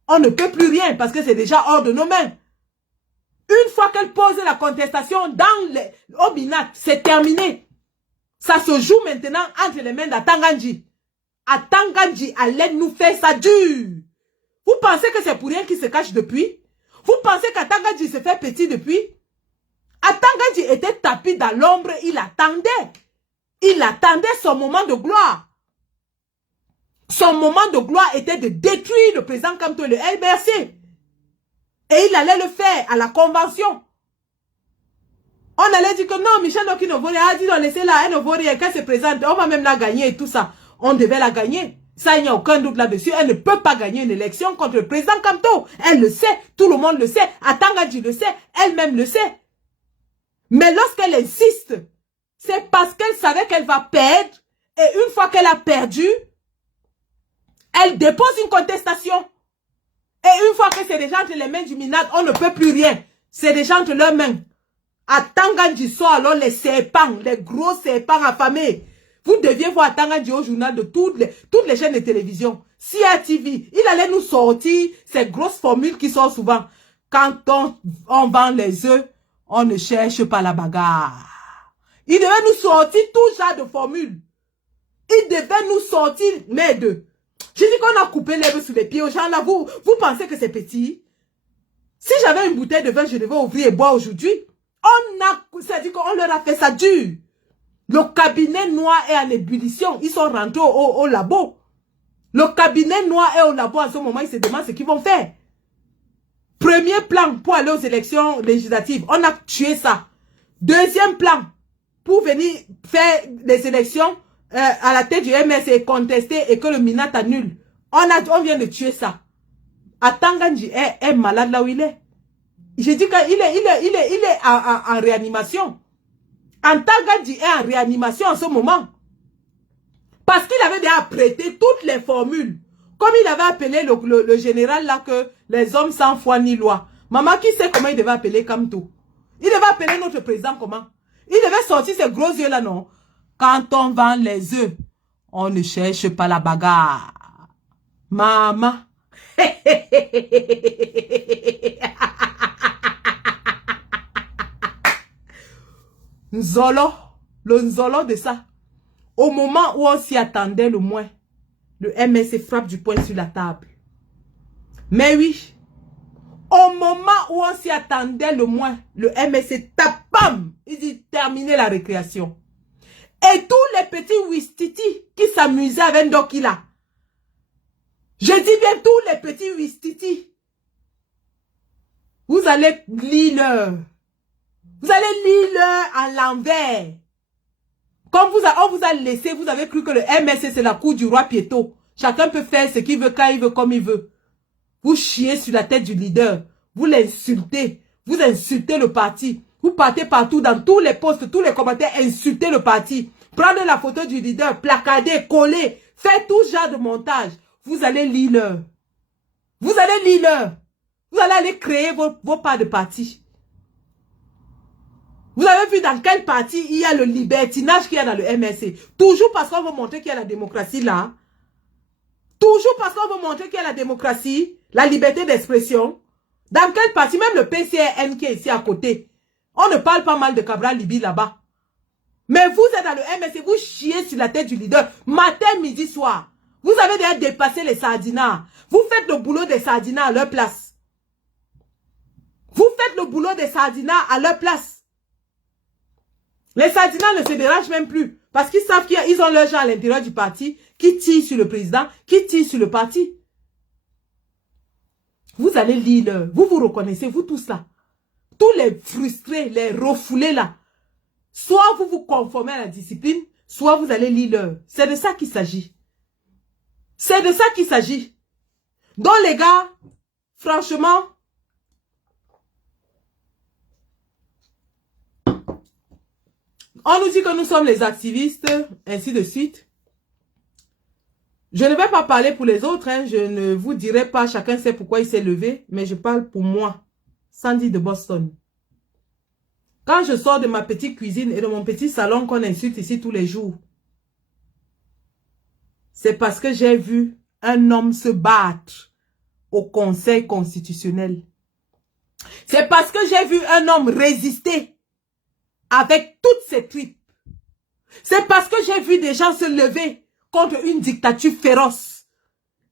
on ne peut plus rien parce que c'est déjà hors de nos mains. Une fois qu'elle pose la contestation au Minat, c'est terminé. Ça se joue maintenant entre les mains d'Atangandji. Atangandji allait nous faire ça dur. Vous pensez que c'est pour rien qu'il se cache depuis? Vous pensez qu'Atangandji se fait petit depuis? Atangandji était tapis dans l'ombre, il attendait. Il attendait son moment de gloire. Son moment de gloire était de détruire le président Kamto, le LBRC. Et il allait le faire à la convention. On allait dire que non, Michel Ndoki ne vaut rien. Elle a dit non, laissez-la, elle ne vaut rien. Qu'elle se présente, on va même la gagner et tout ça. On devait la gagner. Ça, il n'y a aucun doute là-dessus. Elle ne peut pas gagner une élection contre le président Kamto. Elle le sait, tout le monde le sait. Atangandji le sait, elle-même le sait. Mais lorsqu'elle insiste, c'est parce qu'elle savait qu'elle va perdre. Et une fois qu'elle a perdu, elle dépose une contestation. Et une fois que c'est déjà entre les mains du Minat, on ne peut plus rien. C'est déjà entre leurs mains. Atangandji sort alors les serpents, les gros serpents affamés. Vous deviez voir Atangandji au journal de toutes les chaînes de télévision. CRTV, il allait nous sortir ces grosses formules qui sortent souvent. Quand on vend les œufs, on ne cherche pas la bagarre. Il devait nous sortir tout genre de formules. Il devait nous sortir, merde. J'ai dit qu'on a coupé l'herbe sous les pieds aux gens là. Vous pensez que c'est petit? Si j'avais une bouteille de vin, je devais ouvrir et boire aujourd'hui. C'est-à-dire qu'on leur a fait ça dur. Le cabinet noir est en ébullition. Ils sont rentrés au labo. Le cabinet noir est au labo à ce moment. Ils se demandent ce qu'ils vont faire. Premier plan pour aller aux élections législatives. On a tué ça. Deuxième plan pour venir faire des élections à la tête du MS et contester et que le Minat annule. On vient de tuer ça. Atangandji est malade là où il est. J'ai dit qu'il est en réanimation. Atangandji est en réanimation en ce moment. Parce qu'il avait déjà prêté toutes les formules. Comme il avait appelé le général là que les hommes sans foi ni loi. Maman, qui sait comment il devait appeler Kamto? Il devait appeler notre président comment? Il devait sortir ses gros yeux là, non? Quand on vend les œufs, on ne cherche pas la bagarre. Maman. Nzolo, le Nzolo de ça. Au moment où on s'y attendait le moins, le MSC frappe du poing sur la table. Mais oui, au moment où on s'y attendait le moins, le MSC tape, bam, il dit terminer la récréation. Et tous les petits Ouistiti qui s'amusaient avec Ndoki là. Je dis bien tous les petits Ouistiti. Vous allez lire leur. Vous allez lire leur à l'envers. Comme on vous a laissé, vous avez cru que le MRC c'est la cour du roi Pietro. Chacun peut faire ce qu'il veut, quand il veut, comme il veut. Vous chiez sur la tête du leader. Vous l'insultez. Vous insultez le parti. Vous partez partout dans tous les posts, tous les commentaires, insultez le parti. Prenez la photo du leader, placardez, collez, faites tout genre de montage. Vous allez lire l'heure. Vous allez lire l'heure. Vous allez aller créer vos parts de parti. Vous avez vu dans quel parti il y a le libertinage qu'il y a dans le MRC. Toujours parce qu'on veut montrer qu'il y a la démocratie là. Toujours parce qu'on veut montrer qu'il y a la démocratie, la liberté d'expression. Dans quel parti, même le PCRN qui est ici à côté, on ne parle pas mal de Cabral Libi là-bas. Mais vous êtes dans le MRC, vous chiez sur la tête du leader, matin, midi, soir. Vous avez déjà dépassé les sardinards. Vous faites le boulot des sardinards à leur place. Vous faites le boulot des sardinards à leur place. Les sardinards ne se dérangent même plus. Parce qu'ils savent qu'ils ont leur gens à l'intérieur du parti qui tirent sur le président, qui tirent sur le parti. Vous allez lire, vous vous reconnaissez, vous tous là. Tous les frustrés, les refoulés là. Soit vous vous conformez à la discipline, soit vous allez lire. C'est de ça qu'il s'agit. C'est de ça qu'il s'agit. Donc les gars, franchement, on nous dit que nous sommes les activistes, ainsi de suite. Je ne vais pas parler pour les autres, hein. Je ne vous dirai pas, chacun sait pourquoi il s'est levé, mais je parle pour moi, Sandy de Boston. Quand je sors de ma petite cuisine et de mon petit salon qu'on insulte ici tous les jours, c'est parce que j'ai vu un homme se battre au Conseil constitutionnel. C'est parce que j'ai vu un homme résister avec toutes ses tripes. C'est parce que j'ai vu des gens se lever contre une dictature féroce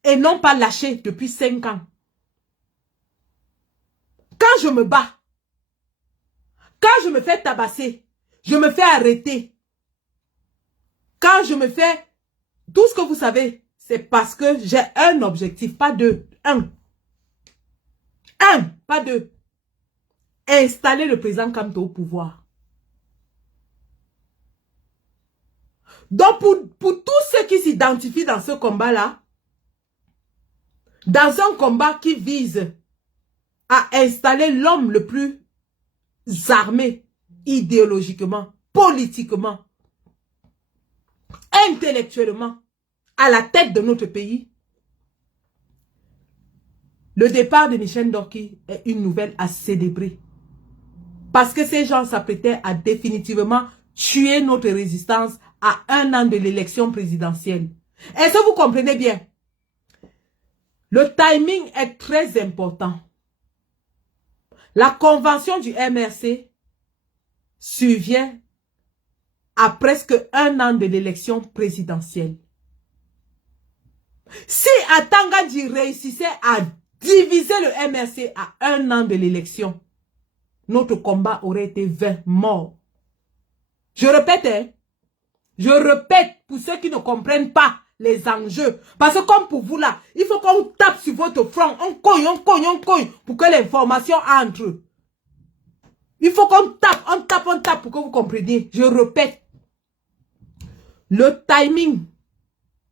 et non pas lâcher depuis 5 ans. Quand je me bats, quand je me fais tabasser, je me fais arrêter, quand je me fais tout ce que vous savez, c'est parce que j'ai un objectif, pas deux, un. Un, pas deux. Installer le président Kamto au pouvoir. Donc, pour tous ceux qui s'identifient dans ce combat-là, dans un combat qui vise à installer l'homme le plus armé, idéologiquement, politiquement, intellectuellement, à la tête de notre pays, le départ de Michel Ndorki est une nouvelle à célébrer. Parce que ces gens s'apprêtaient à définitivement tuer notre résistance à 1 an de l'élection présidentielle. Est-ce que vous comprenez bien? Le timing est très important. La convention du MRC survient à presque 1 an de l'élection présidentielle. Si Atangadi réussissait à diviser le MRC à 1 an de l'élection, notre combat aurait été 20 morts. Je répète, hein? Je répète pour ceux qui ne comprennent pas les enjeux. Parce que comme pour vous là, il faut qu'on tape sur votre front. On cogne pour que l'information entre. Il faut qu'on tape, on tape pour que vous compreniez. Je répète. Le timing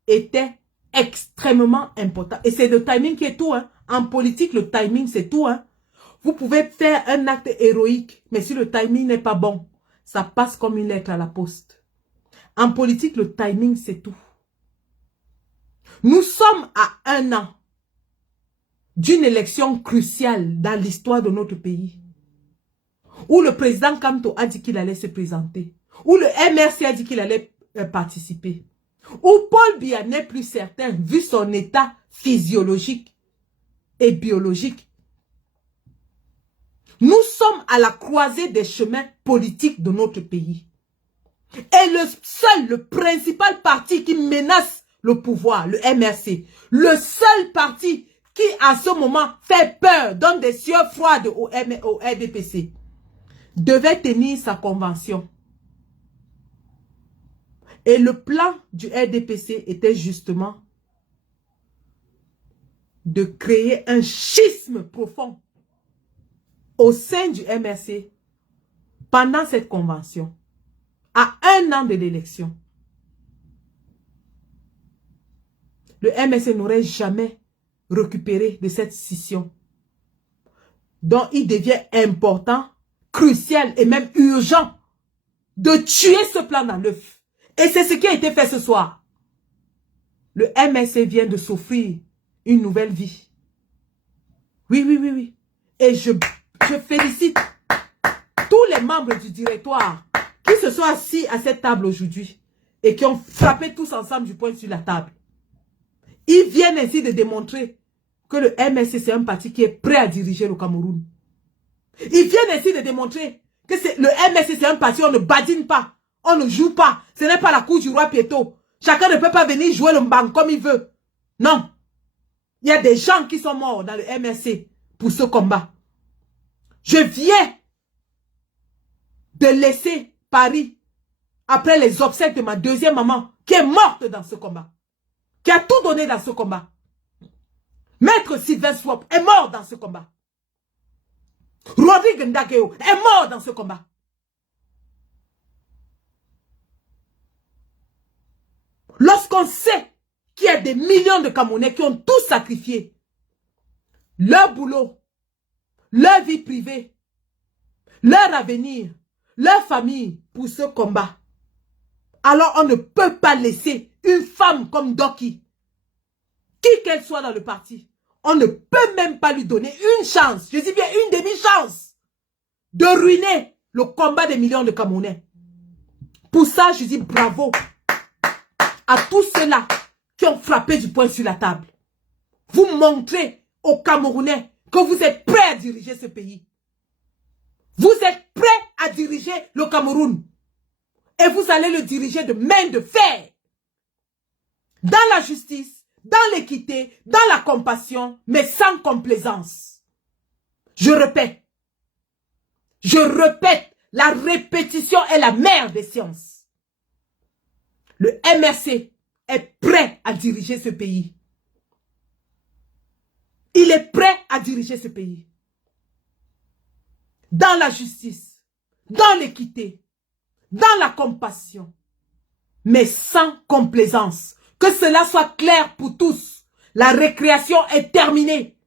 était extrêmement important. Et c'est le timing qui est tout. Hein. En politique, le timing c'est tout. Hein. Vous pouvez faire un acte héroïque, mais si le timing n'est pas bon, ça passe comme une lettre à la poste. En politique, le timing, c'est tout. Nous sommes à 1 an d'une élection cruciale dans l'histoire de notre pays. Où le président Kamto a dit qu'il allait se présenter. Où le MRC a dit qu'il allait participer. Où Paul Biya n'est plus certain, vu son état physiologique et biologique. Nous sommes à la croisée des chemins politiques de notre pays. Et le principal parti qui menace le pouvoir, le MRC, le seul parti qui à ce moment fait peur, donne des sueurs froides au RDPC, devait tenir sa convention. Et le plan du RDPC était justement de créer un schisme profond au sein du MRC pendant cette convention. à 1 an de l'élection. Le MSC n'aurait jamais récupéré de cette scission. Donc, il devient important, crucial et même urgent de tuer ce plan dans l'œuf. Et c'est ce qui a été fait ce soir. Le MSC vient de s'offrir une nouvelle vie. Oui, oui, oui, oui. Et je félicite tous les membres du directoire qui se sont assis à cette table aujourd'hui et qui ont frappé tous ensemble du poing sur la table. Ils viennent ainsi de démontrer que le MSC, c'est un parti qui est prêt à diriger le Cameroun. Ils viennent ainsi de démontrer que le MSC, c'est un parti, on ne badine pas, on ne joue pas. Ce n'est pas la cour du roi Pieto. Chacun ne peut pas venir jouer le mbang comme il veut. Non. Il y a des gens qui sont morts dans le MSC pour ce combat. Je viens de laisser Paris après les obsèques de ma deuxième maman qui est morte dans ce combat. Qui a tout donné dans ce combat. Maître Sylvain Swap est mort dans ce combat. Rodrigue Ndakeo est mort dans ce combat. Lorsqu'on sait qu'il y a des millions de Camerounais qui ont tout sacrifié, leur boulot, leur vie privée, leur avenir, leur famille pour ce combat, alors on ne peut pas laisser une femme comme Doki, qui qu'elle soit dans le parti, on ne peut même pas lui donner une chance, je dis bien une demi-chance, de ruiner le combat des millions de Camerounais. Pour ça, je dis bravo à tous ceux-là qui ont frappé du poing sur la table. Vous montrez aux Camerounais que vous êtes prêts à diriger ce pays. Vous êtes prêts à diriger le Cameroun. Et vous allez le diriger de main de fer. Dans la justice, dans l'équité, dans la compassion, mais sans complaisance. Je répète, la répétition est la mère des sciences. Le MRC est prêt à diriger ce pays. Il est prêt à diriger ce pays. Dans la justice, dans l'équité, dans la compassion, mais sans complaisance. Que cela soit clair pour tous. La récréation est terminée.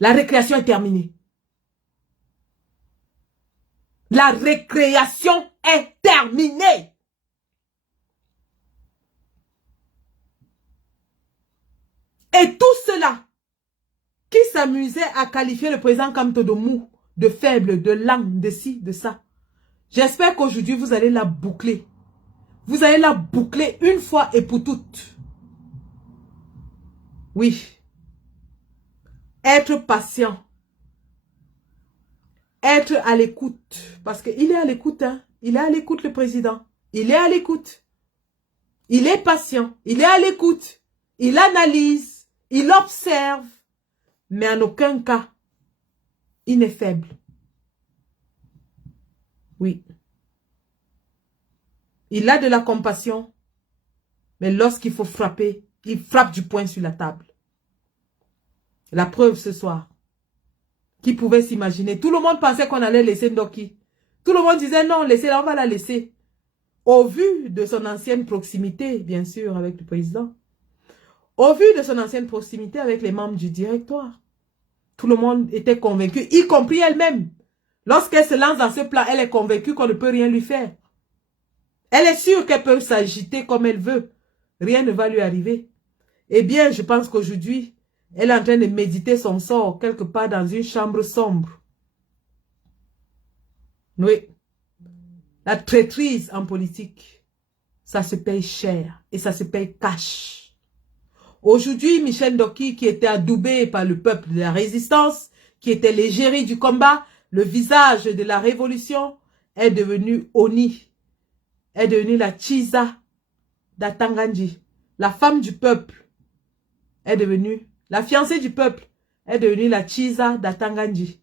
La récréation est terminée. La récréation est terminée. Et tous ceux-là qui s'amusaient à qualifier le président Kamto de mou, de faible, de lent, de ci, de ça, j'espère qu'aujourd'hui vous allez la boucler. Vous allez la boucler une fois et pour toutes. Oui. Être patient. Être à l'écoute. Parce qu'il est à l'écoute, hein. Il est à l'écoute, le président. Il est à l'écoute. Il est patient. Il est à l'écoute. Il analyse. Il observe. Mais en aucun cas, il n'est faible. Oui. Il a de la compassion. Mais lorsqu'il faut frapper, il frappe du poing sur la table. La preuve ce soir. Qui pouvait s'imaginer? Tout le monde pensait qu'on allait laisser Ndoki. Tout le monde disait non, laissez-la, on va la laisser. Au vu de son ancienne proximité, bien sûr, avec le président. Au vu de son ancienne proximité avec les membres du directoire. Tout le monde était convaincu, y compris elle-même. Lorsqu'elle se lance dans ce plan, elle est convaincue qu'on ne peut rien lui faire. Elle est sûre qu'elle peut s'agiter comme elle veut. Rien ne va lui arriver. Eh bien, je pense qu'aujourd'hui, elle est en train de méditer son sort quelque part dans une chambre sombre. Oui. La traîtrise en politique, ça se paye cher et ça se paye cash. Aujourd'hui, Michel Ndoki, qui était adoubé par le peuple de la résistance, qui était l'égérie du combat, le visage de la révolution, est devenu Oni. Est devenue la Chiza d'Atanganji. La femme du peuple est devenue, la fiancée du peuple est devenue la Chiza d'Atanganji.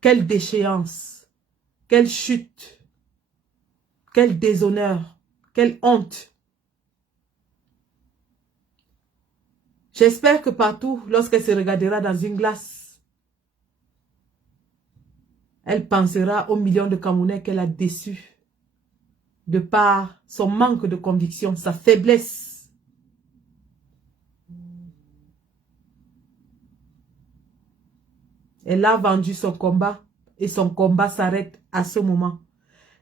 Quelle déchéance, quelle chute, quel déshonneur, quelle honte. J'espère que partout, lorsqu'elle se regardera dans une glace, elle pensera aux millions de Camerounais qu'elle a déçus de par son manque de conviction, sa faiblesse. Elle a vendu son combat et son combat s'arrête à ce moment.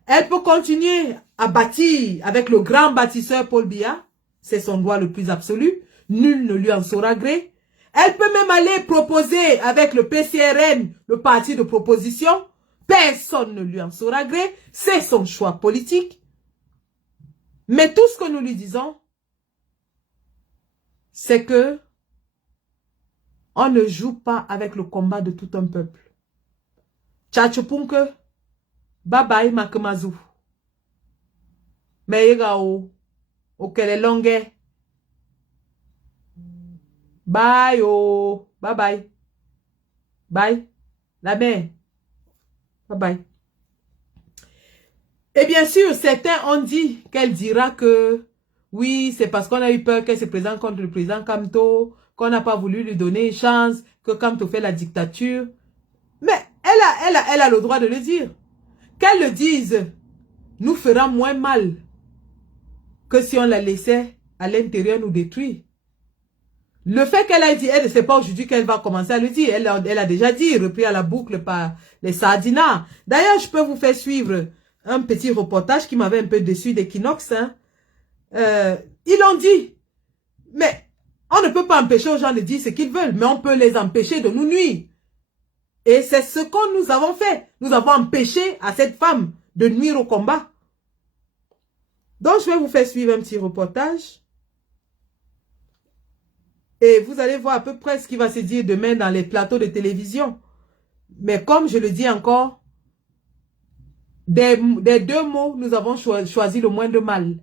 Elle peut continuer à bâtir avec le grand bâtisseur Paul Biya. C'est son droit le plus absolu. Nul ne lui en saura gré. Elle peut même aller proposer avec le PCRN, le parti de proposition. Personne ne lui en saura gré. C'est son choix politique. Mais tout ce que nous lui disons, c'est que on ne joue pas avec le combat de tout un peuple. Tchatchopunke, bye bye makemazu. Meyega o kele longue. Bye oh, bye bye. Bye. La mère. Bye bye. Et bien sûr, certains ont dit qu'elle dira que oui, c'est parce qu'on a eu peur qu'elle se présente contre le président Kamto, qu'on n'a pas voulu lui donner une chance, que Kamto fait la dictature. Mais elle a le droit de le dire. Qu'elle le dise nous fera moins mal que si on la laissait à l'intérieur nous détruire. Le fait qu'elle a dit, elle ne sait pas aujourd'hui qu'elle va commencer à le dire. Elle a déjà dit, repris à la boucle par les Sardinats. D'ailleurs, je peux vous faire suivre un petit reportage qui m'avait un peu déçu d'Equinox. Hein. Ils l'ont dit. Mais on ne peut pas empêcher aux gens de dire ce qu'ils veulent, mais on peut les empêcher de nous nuire. Et c'est ce que nous avons fait. Nous avons empêché à cette femme de nuire au combat. Donc, je vais vous faire suivre un petit reportage. Et vous allez voir à peu près ce qui va se dire demain dans les plateaux de télévision. Mais comme je le dis encore, des deux mots, nous avons choisi le moins de mal.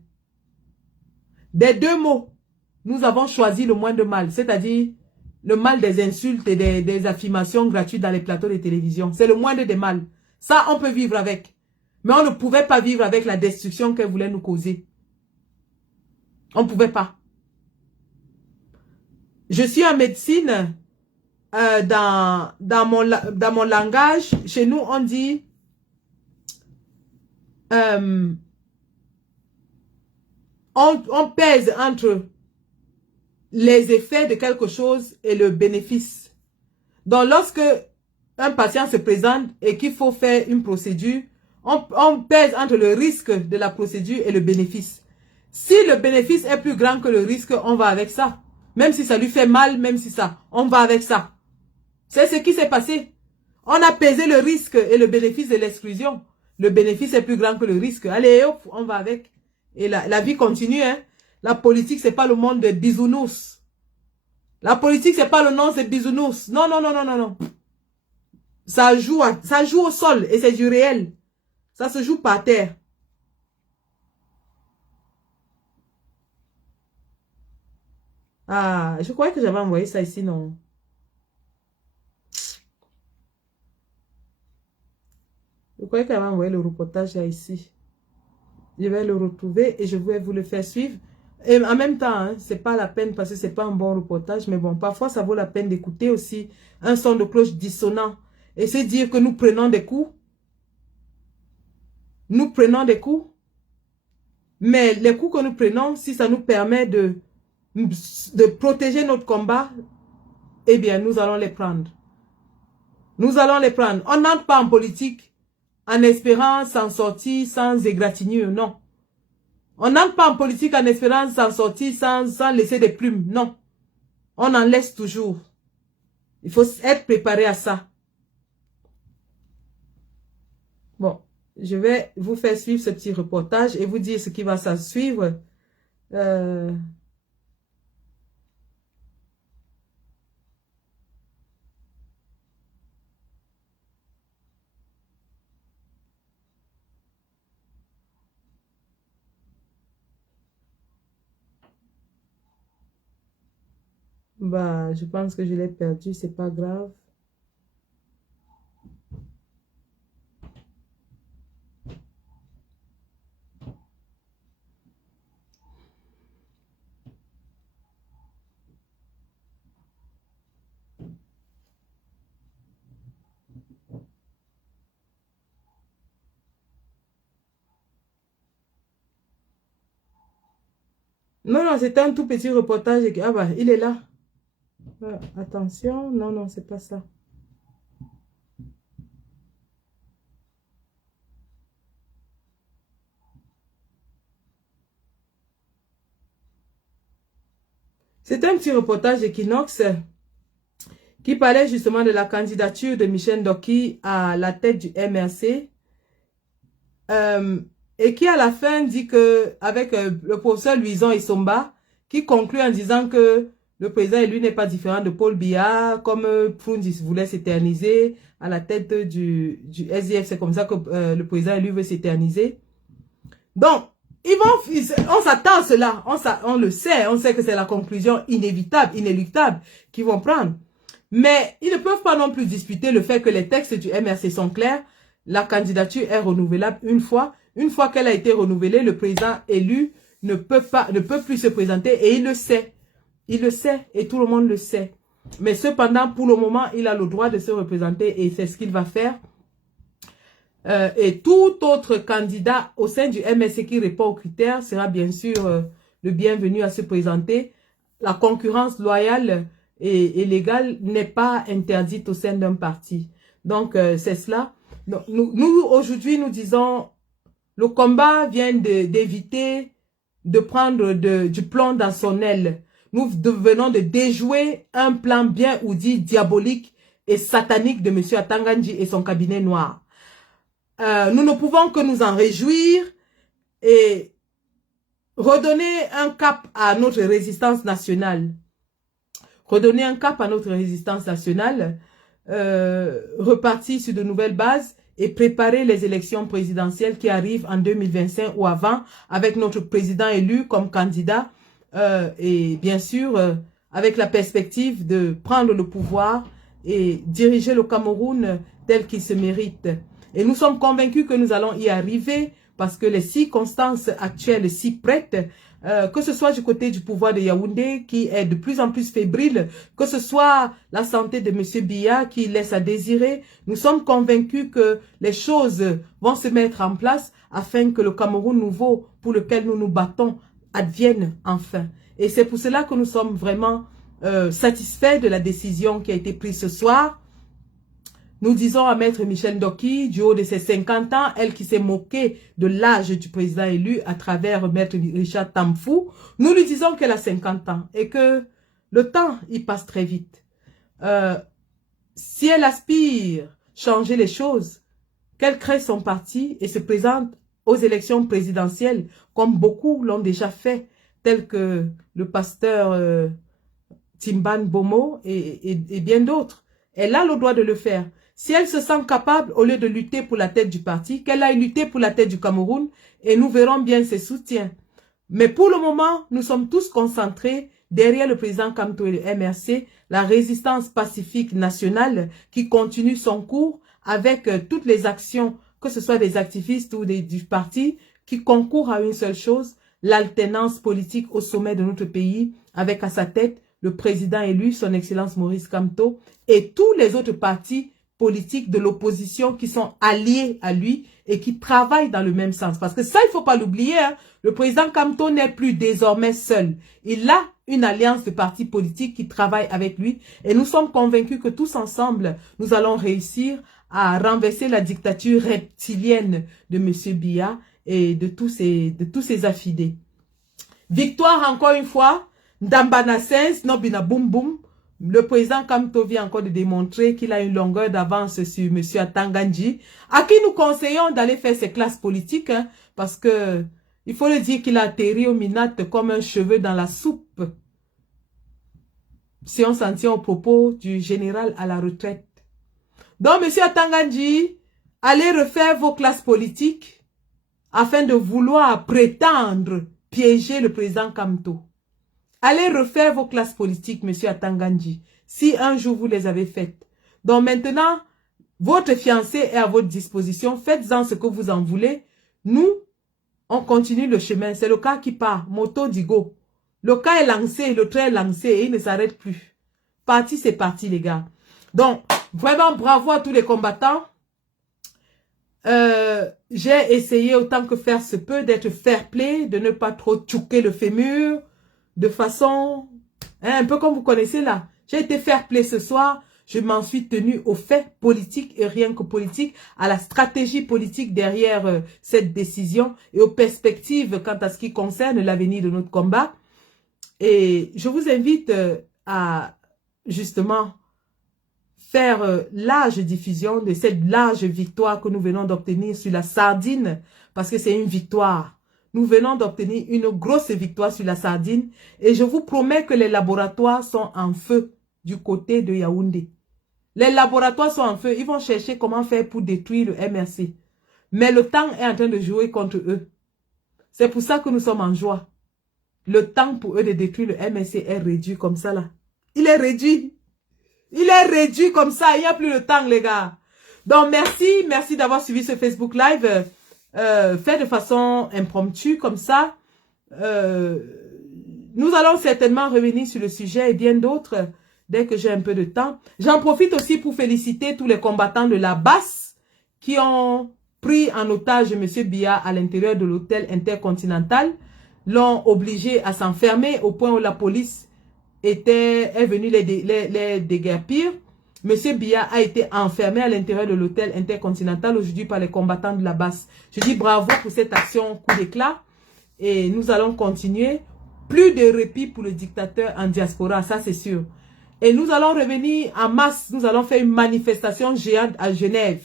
Des deux mots, nous avons choisi le moins de mal. C'est-à-dire le mal des insultes et des affirmations gratuites dans les plateaux de télévision. C'est le moindre des mal. Ça, on peut vivre avec. Mais on ne pouvait pas vivre avec la destruction qu'elle voulait nous causer. On ne pouvait pas. Je suis en médecine, dans mon langage, chez nous, on dit on pèse entre les effets de quelque chose et le bénéfice. Donc, lorsque un patient se présente et qu'il faut faire une procédure, on pèse entre le risque de la procédure et le bénéfice. Si le bénéfice est plus grand que le risque, on va avec ça. Même si ça lui fait mal, même si ça, on va avec ça. C'est ce qui s'est passé. On a pesé le risque et le bénéfice de l'exclusion. Le bénéfice est plus grand que le risque. Allez, hop, on va avec. Et la vie continue. Hein. La politique, c'est pas le monde des bisounours. La politique, c'est pas le nom des bisounours. Non, non, non, non, non, non. Ça joue au sol et c'est du réel. Ça se joue par terre. Ah, je croyais que j'avais envoyé ça ici, non. Je croyais que j'avais envoyé le reportage là ici. Je vais le retrouver et je vais vous le faire suivre. Et en même temps, hein, c'est pas la peine parce que c'est pas un bon reportage, mais bon, parfois ça vaut la peine d'écouter aussi un son de cloche dissonant et se dire que nous prenons des coups. Nous prenons des coups. Mais les coups que nous prenons, si ça nous permet de protéger notre combat, eh bien, nous allons les prendre. Nous allons les prendre. On n'entre pas en politique en espérant s'en sortir sans égratignure, non. On n'entre pas en politique en espérant s'en sortir sans laisser des plumes, non. On en laisse toujours. Il faut être préparé à ça. Bon, je vais vous faire suivre ce petit reportage et vous dire ce qui va s'en suivre. Bah, je pense que je l'ai perdu, c'est pas grave. Non, non, c'est un tout petit reportage. Ah bah, il est là. Attention, non, non, c'est pas ça. C'est un petit reportage Equinox qui parlait justement de la candidature de Michel Ndoki à la tête du MRC et qui à la fin dit que, avec le professeur Louison Issomba, qui conclut en disant que le président élu n'est pas différent de Paul Biya, comme Pfundis voulait s'éterniser à la tête du SDF, c'est comme ça que le président élu veut s'éterniser. Donc, on s'attend à cela, on le sait, on sait que c'est la conclusion inévitable, inéluctable qu'ils vont prendre. Mais ils ne peuvent pas non plus disputer le fait que les textes du MRC sont clairs. La candidature est renouvelable une fois. Une fois qu'elle a été renouvelée, le président élu ne peut plus se présenter et il le sait. Il le sait et tout le monde le sait. Mais cependant, pour le moment, il a le droit de se représenter et c'est ce qu'il va faire. Et tout autre candidat au sein du MRC qui répond aux critères sera bien sûr le bienvenu à se présenter. La concurrence loyale et légale n'est pas interdite au sein d'un parti. Donc, c'est cela. Donc, nous aujourd'hui, nous disons, le combat vient d'éviter de prendre du plomb dans son aile. Nous venons de déjouer un plan bien ou dit diabolique et satanique de M. Atanganji et son cabinet noir. Nous ne pouvons que nous en réjouir et redonner un cap à notre résistance nationale. Redonner un cap à notre résistance nationale, repartir sur de nouvelles bases et préparer les élections présidentielles qui arrivent en 2025 ou avant, avec notre président élu comme candidat et bien sûr avec la perspective de prendre le pouvoir et diriger le Cameroun tel qu'il se mérite. Et nous sommes convaincus que nous allons y arriver parce que les circonstances actuelles s'y prêtent, que ce soit du côté du pouvoir de Yaoundé qui est de plus en plus fébrile, que ce soit la santé de M. Biya qui laisse à désirer. Nous sommes convaincus que les choses vont se mettre en place afin que le Cameroun nouveau pour lequel nous nous battons advienne enfin. Et c'est pour cela que nous sommes vraiment satisfaits de la décision qui a été prise ce soir. Nous disons à Maître Michel Ndoki, du haut de ses 50 ans, elle qui s'est moquée de l'âge du président élu à travers Maître Richard Tamfou, nous lui disons qu'elle a 50 ans et que le temps, il passe très vite. Si elle aspire changer les choses, qu'elle crée son parti et se présente aux élections présidentielles, comme beaucoup l'ont déjà fait, tels que le pasteur Timban Bomo et bien d'autres. Elle a le droit de le faire. Si elle se sent capable, au lieu de lutter pour la tête du parti, qu'elle aille lutter pour la tête du Cameroun et nous verrons bien ses soutiens. Mais pour le moment, nous sommes tous concentrés derrière le président Kamto et le MRC, la résistance pacifique nationale qui continue son cours avec toutes les actions, que ce soit des activistes ou du parti, qui concourent à une seule chose, l'alternance politique au sommet de notre pays, avec à sa tête le président élu, son Excellence Maurice Kamto, et tous les autres partis politiques de l'opposition qui sont alliés à lui et qui travaillent dans le même sens. Parce que ça, il ne faut pas l'oublier, hein, le président Kamto n'est plus désormais seul. Il a une alliance de partis politiques qui travaillent avec lui et nous sommes convaincus que tous ensemble, nous allons réussir à renverser la dictature reptilienne de M. Biya et de tous ses affidés. Victoire encore une fois, Ndambana Sens, Nobina Boum Boum. Le président Kamto vient encore de démontrer qu'il a une longueur d'avance sur M. Atanganji, à qui nous conseillons d'aller faire ses classes politiques, hein, parce que il faut le dire qu'il a atterri au Minat comme un cheveu dans la soupe. Si on s'en tient au propos du général à la retraite. Donc, M. Atanganji, allez refaire vos classes politiques afin de vouloir prétendre piéger le président Kamto. Allez refaire vos classes politiques, monsieur Atanganji, si un jour vous les avez faites. Donc maintenant, votre fiancé est à votre disposition. Faites-en ce que vous en voulez. Nous, on continue le chemin. C'est le cas qui part. Moto Digo. Le cas est lancé, le train est lancé et il ne s'arrête plus. Parti, c'est parti, les gars. Donc, vraiment, bravo à tous les combattants. J'ai essayé autant que faire se peut d'être fair play, de ne pas trop tchouquer le fémur, de façon, hein, un peu comme vous connaissez là. J'ai été fair play ce soir. Je m'en suis tenu aux faits politiques et rien que politiques, à la stratégie politique derrière cette décision et aux perspectives quant à ce qui concerne l'avenir de notre combat. Et je vous invite à justement faire large diffusion de cette large victoire que nous venons d'obtenir sur la sardine, parce que c'est une victoire. Nous venons d'obtenir une grosse victoire sur la sardine et je vous promets que les laboratoires sont en feu du côté de Yaoundé. Les laboratoires sont en feu. Ils vont chercher comment faire pour détruire le MRC. Mais le temps est en train de jouer contre eux. C'est pour ça que nous sommes en joie. Le temps pour eux de détruire le MRC est réduit comme ça là. Il est réduit. Il est réduit comme ça. Il n'y a plus le temps les gars. Donc merci. Merci d'avoir suivi ce Facebook Live. Fait de façon impromptue comme ça. Nous allons certainement revenir sur le sujet et bien d'autres dès que j'ai un peu de temps. J'en profite aussi pour féliciter tous les combattants de la BAS qui ont pris en otage M. Biya à l'intérieur de l'hôtel intercontinental, l'ont obligé à s'enfermer au point où la police est venue les déguerpir. M. Biya a été enfermé à l'intérieur de l'hôtel intercontinental aujourd'hui par les combattants de la BAS. Je dis bravo pour cette action coup d'éclat et nous allons continuer. Plus de répit pour le dictateur en diaspora, ça c'est sûr. Et nous allons revenir en masse. Nous allons faire une manifestation géante à Genève.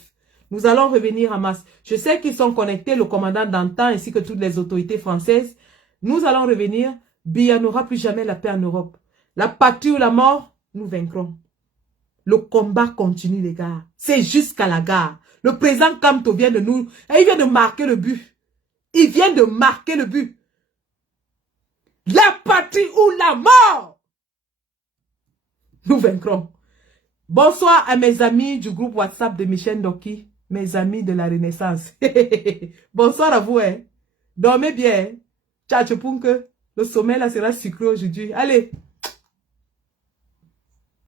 Nous allons revenir en masse. Je sais qu'ils sont connectés, le commandant d'antan ainsi que toutes les autorités françaises. Nous allons revenir. Biya n'aura plus jamais la paix en Europe. La patrie ou la mort, nous vaincrons. Le combat continue, les gars. C'est jusqu'à la gare. Le président Kamto vient de nous... Et il vient de marquer le but. Il vient de marquer le but. La patrie ou la mort. Nous vaincrons. Bonsoir à mes amis du groupe WhatsApp de Michel Ndoki, mes amis de la Renaissance. Bonsoir à vous. Dormez bien. Ciao, le sommeil là sera sucré aujourd'hui. Allez.